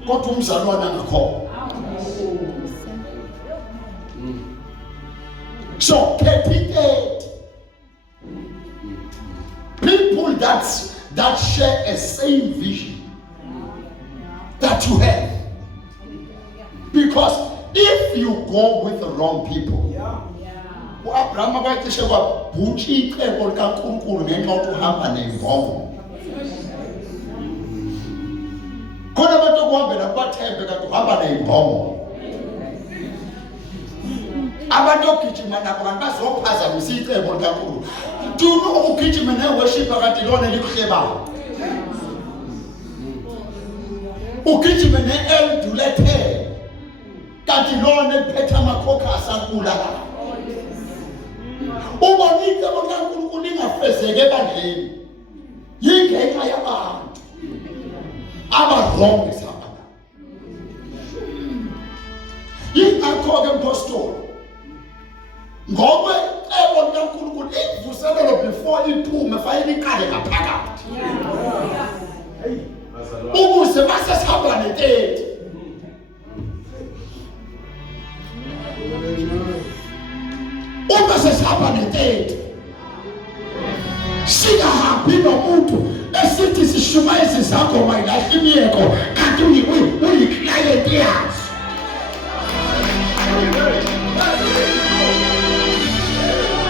kodwa umzalwane angakhona. So dedicated people that share a same vision that you have, because if you go with the wrong people, uAbraham abayishe kwabhutsha icebo likaNkulunkulu ngenxa yokuthi uhamba nembono. Khona abantu okuhambela kubathembe kanti uhamba nembono. Abantu ogijima nabo kanti bazophazamisa icebo likaNkulunkulu. Duno ukugijima neworship kanti lona likuhlebayo. Ugijima neeldulethe kanti lona liphethe amakhokha asankula. Ubonile ukuthi uNkulunkulu ingafezeke ebandleni yingenxa yabantu aba-wrong esihamba nabo. Yingakho-ke mpostoli ngoba icebo likaNkulunkulu ivuselelo before iphume fanele iqale ngaphakathi ukuze base sihamba neteti. Uma sesihamba neteti singahambi nomuntu esithi sishumayezi zakho mayilahla imiyeko kanti uyiklayenti yazo.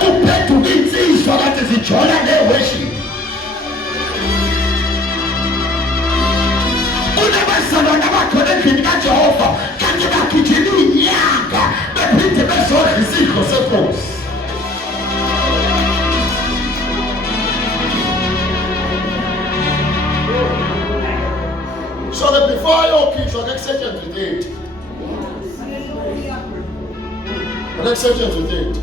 Uphethuka insizwa kade zijola neworship. Unabazalwane abakhona endlini kaJehova kanti bagijima inyanga bephinde bezodla isidlo senkosi. So that before your kids are getting settled with it, Akusetshenzwe 30.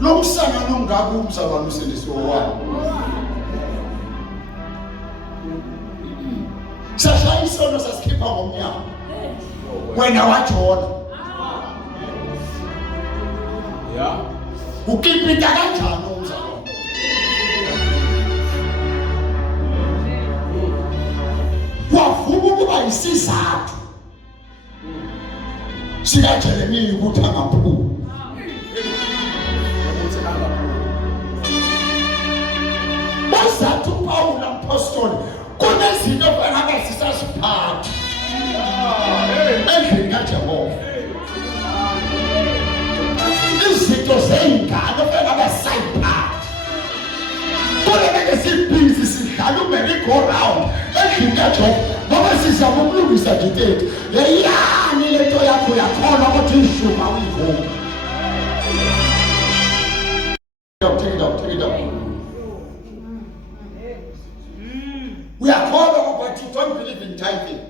Lo msana ongaka umzalwane usindisi owani. Sashaya isono sasikhipha ngomnyango. Wena wajona. Yeah. Ukipita kanjani umzalwane? Wavuma ukuba isizathu sika Jeremiya ukuthi angaphuma. Basathu Paul apostoli kunezinto fanele sisaziphatha. Endlini kaJehova. Izinto zengane fanele sayiphatha. Kuleke sibhizi sidlala merry-go-round endlini kaJehova. Ngoba sizama ukulungisa dithethe. Yeyani lento yakho yakhona ukuthi ishuma uyivuma. Take it up. We are called, but you don't believe in tithing.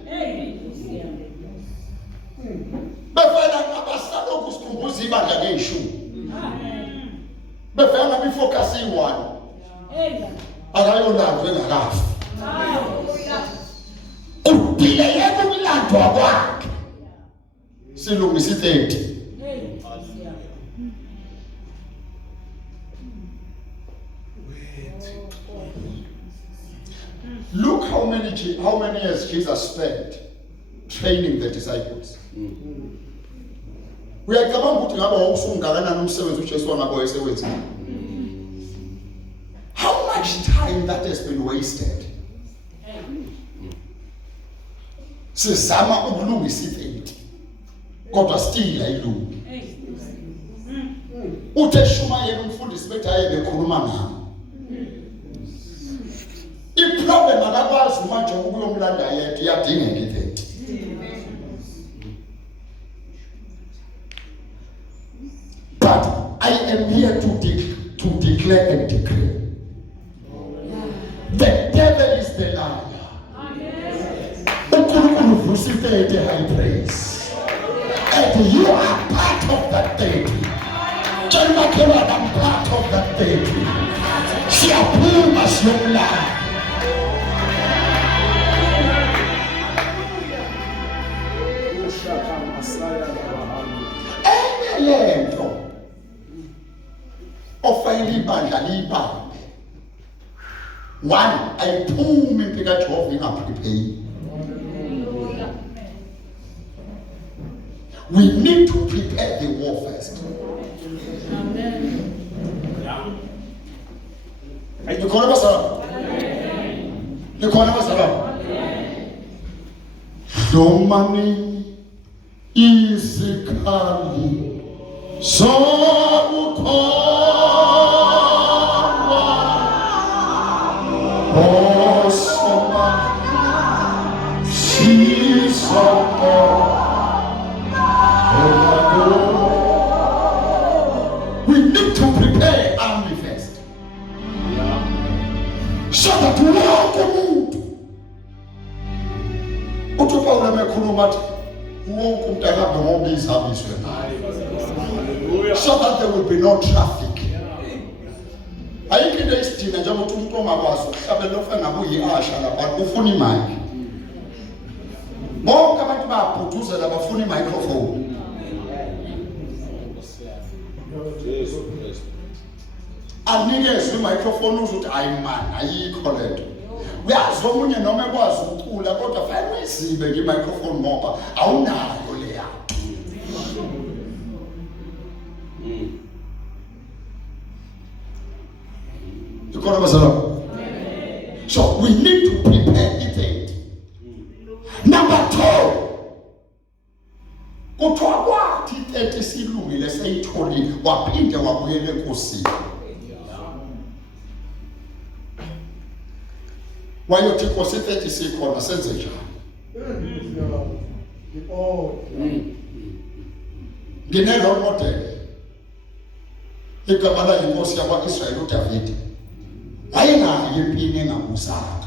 Befana abasala ukusikhumbuza ibandla ngeshumi. Befana bifocus i1. Akayonandwe ngakafi. Udile yebo umlando wakwakhe. Silungisa 30. Look how many years Jesus spent training the disciples. Uyacabanga ukuthi ngabe wawusungakanani umsebenzi uJesu wangabo esewenza? How much time that has been wasted? Sizama ukulungisa izinto kodwa still ayilungi. Uthe Shumayeli umfundisi bethu aye bekhuluma ngami. Iproblem akakwazi manje ukuyomlanda yethu iyadingeka izinto. But I am here to declare and decree. The devil is the liar. Unkulunkulu vusithethe high praise. And you are part of that deity. Janmakela, I'm part of that deity. Siyaphuma siyomlanda. Lento ofayile ibandla libambe. One, ayiphume impilo kaJehova ingaprepare. We need to prepare the war first. Nikhona basala. Nikhona basala. Domani Zikhali so we need to prepare army first. So that wonke umuntu uThixo ulemekhuluma athi wonke umuntu akabe ngobiza abizwe naye. So that there will be no traffic. Ayikho into isidina njengoba umuntu ongakwazi ukuhlabela ofana kuyiasha lapha ufuna imali. Bonke abantu bayabhuduzela bafuna imicrophone. Anikezwe imicrophone uzuthi ayimani ayikho lento. Uyazi omunye noma ekwazi ukucula kodwa fanele uyizibe ngemicrophone ngoba awunayo le yakho. So we need to prepare it. Number 2. Kuthiwa kwathi 30 silungile seyitholile waphinde wabuyela enkosini. Wayothi inkosi 30 sikhona senze njani? Ngine-role model. Igama layinkosi yakwa-Israyeli uDavide. Wayenayo impini engabuzanga.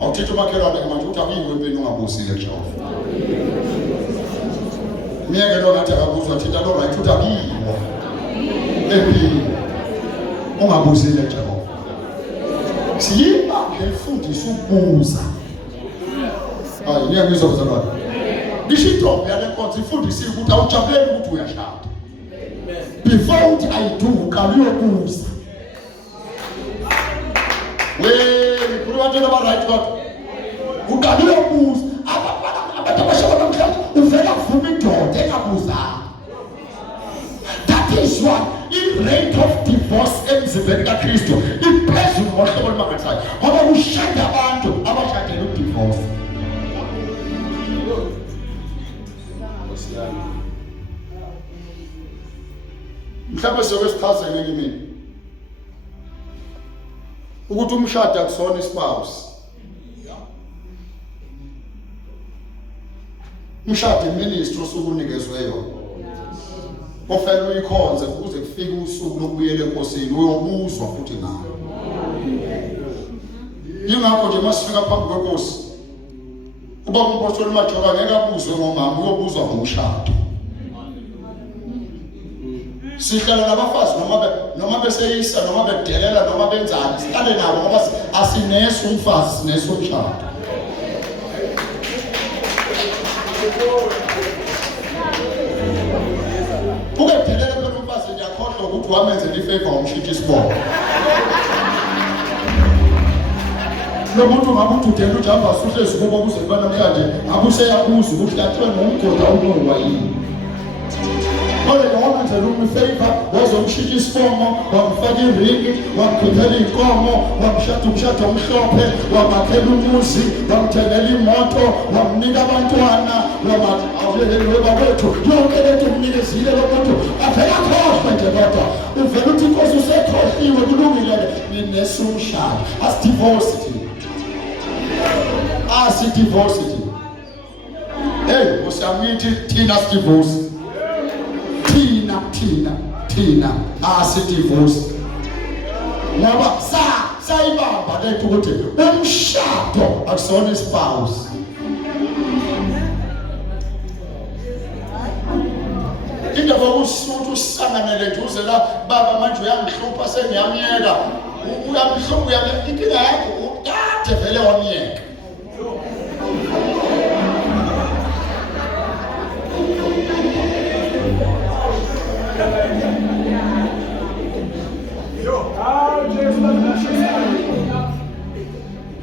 Awuthethe umakhelwane manje uthi akuyiwe impini ongabuzile Jehova. Miyeke lo ngathi akabuzwa thina lo right utabiwa. Empini. Ungabuzile Jehova. Siyiba ngefundisa ukubuza. Hayi ngiyangizwa bazalwane. Ngishintombi yale nkonzo ifundisa ukuthi awujabuleli ukuthi uyashada. Before uthi ayidu uqala uyobuza. Kuri wajena ba right kodwa. Uqala uyobuza. Abantu abashaka namhlanje uvela kuvuma indoda engabuzanga. That is why i-rate of divorce emzimbeni kaKristu iphezulu ngohlobo olumangalisayo ngoba kushada abantu abashadela udivorce. Mhlawumbe soke sichaze ngenye imini ukuthi umshado akusona ispouse. Umshado iministry osukunikezwe yona. Ofela uyikhonze ukuze kufike usuku lokubuyela enkosini uyobuzwa futhi nawe. Yingakho nje masifika phambi kwenkosi uba umpostoli Majoka ngeke abuzwe ngomama uyobuzwa ngomshado. Sihlala nabafazi noma beseyisa noma bedelela noma benzani sihlale nabo ngoba asineso umfazi sineso umshado. Ukedelela phela umfazi ngiyakhohlwa ukuthi wamenze ifavor umshintsha isibongo. Nomuntu ngabuthi udela ujamba suhlezi kubo kuze kuba namhlanje abuseyabuza ukuthi yathiwe ngomgoda ubongwa yini. Kodwa ngoba nje umfavor wazomshintsha isibongo wamfaka iringi wamkhothela inkomo wamshada umshado omhlophe wamakhela umuzi wamthengela imoto wamnika abantwana wethu yonke lento umnikezile lo muntu avela khohlwa nje kodwa uvela uthi inkosi usekhohliwe kulungile ninesumshado asidivorce asidivorce. Hey usamithi thina sidivorce. Thina asidivorce. Ngoba sayibamba lethu ukuthi umshado akusona ispouse. Indaba usuthi usanganele nje uze la baba manje uyangihlupha sengiyamyeka. Uyamhlupha uyamyeka inkinga yakho ukade vele wamyeka.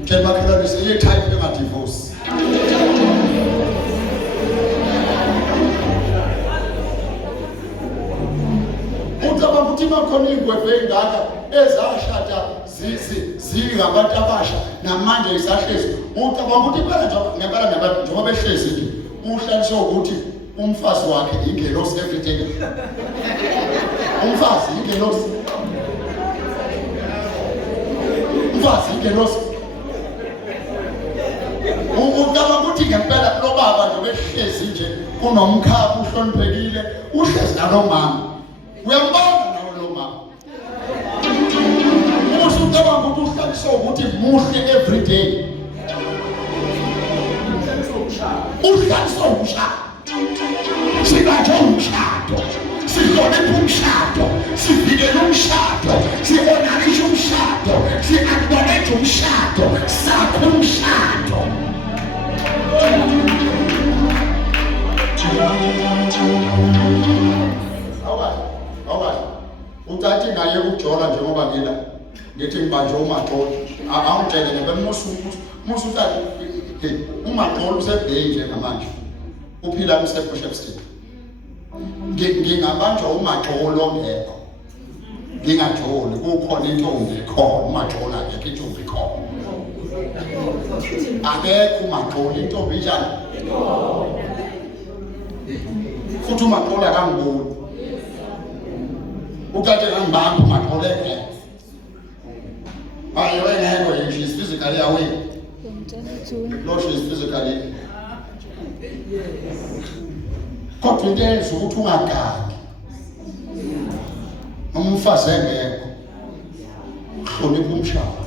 Tell my this is a type of divorce. Utaba ukuthi bakhona ingweve engaka ezashada zingabantu abasha namanje isahlezi. Utaba ukuthi ngempela nabantu njengoba behlezi nje uhlaliswe ukuthi umfazi wakhe ingelosi everything. Umfazi ingelosi. Umfazi ingelosi. Utaba ukuthi ngempela lo baba nje behlezi nje kunomkhapha uhloniphekile uhlezi nalo mama. Uyambona nawe lo mama. Utaba ukuthi uhlaliswe ukuthi muhle every day. Uhlaliswe umshado. Singatsho umshado. Sihloniphe umshado. Sivikele umshado. Sihonalishe umshado. Si-acknowledge umshado. Sakhe umshado. Alright. Uthathi ngaye ukujola njengoba ngila. Ngithi ngibanje uMaxolo. Awungitshele ngempela musu uthathi uMaxolo usebhey nje namanje. Uphila useBishopston. Ngingabanjwa uMaxolo ngekho. Ngingajoli kukhona intombi khona uMaxolo akekho intombi khona. Akekho uMaxolo intombi njani? Futhi uMaxolo akangiboni. Ukade ngambamba uMaxolo ekho. Hayi wena she is physically away. No, she is physically. Kodwa into eyenza ukuthi ungagagi umfazi engekho hlonipha umshado.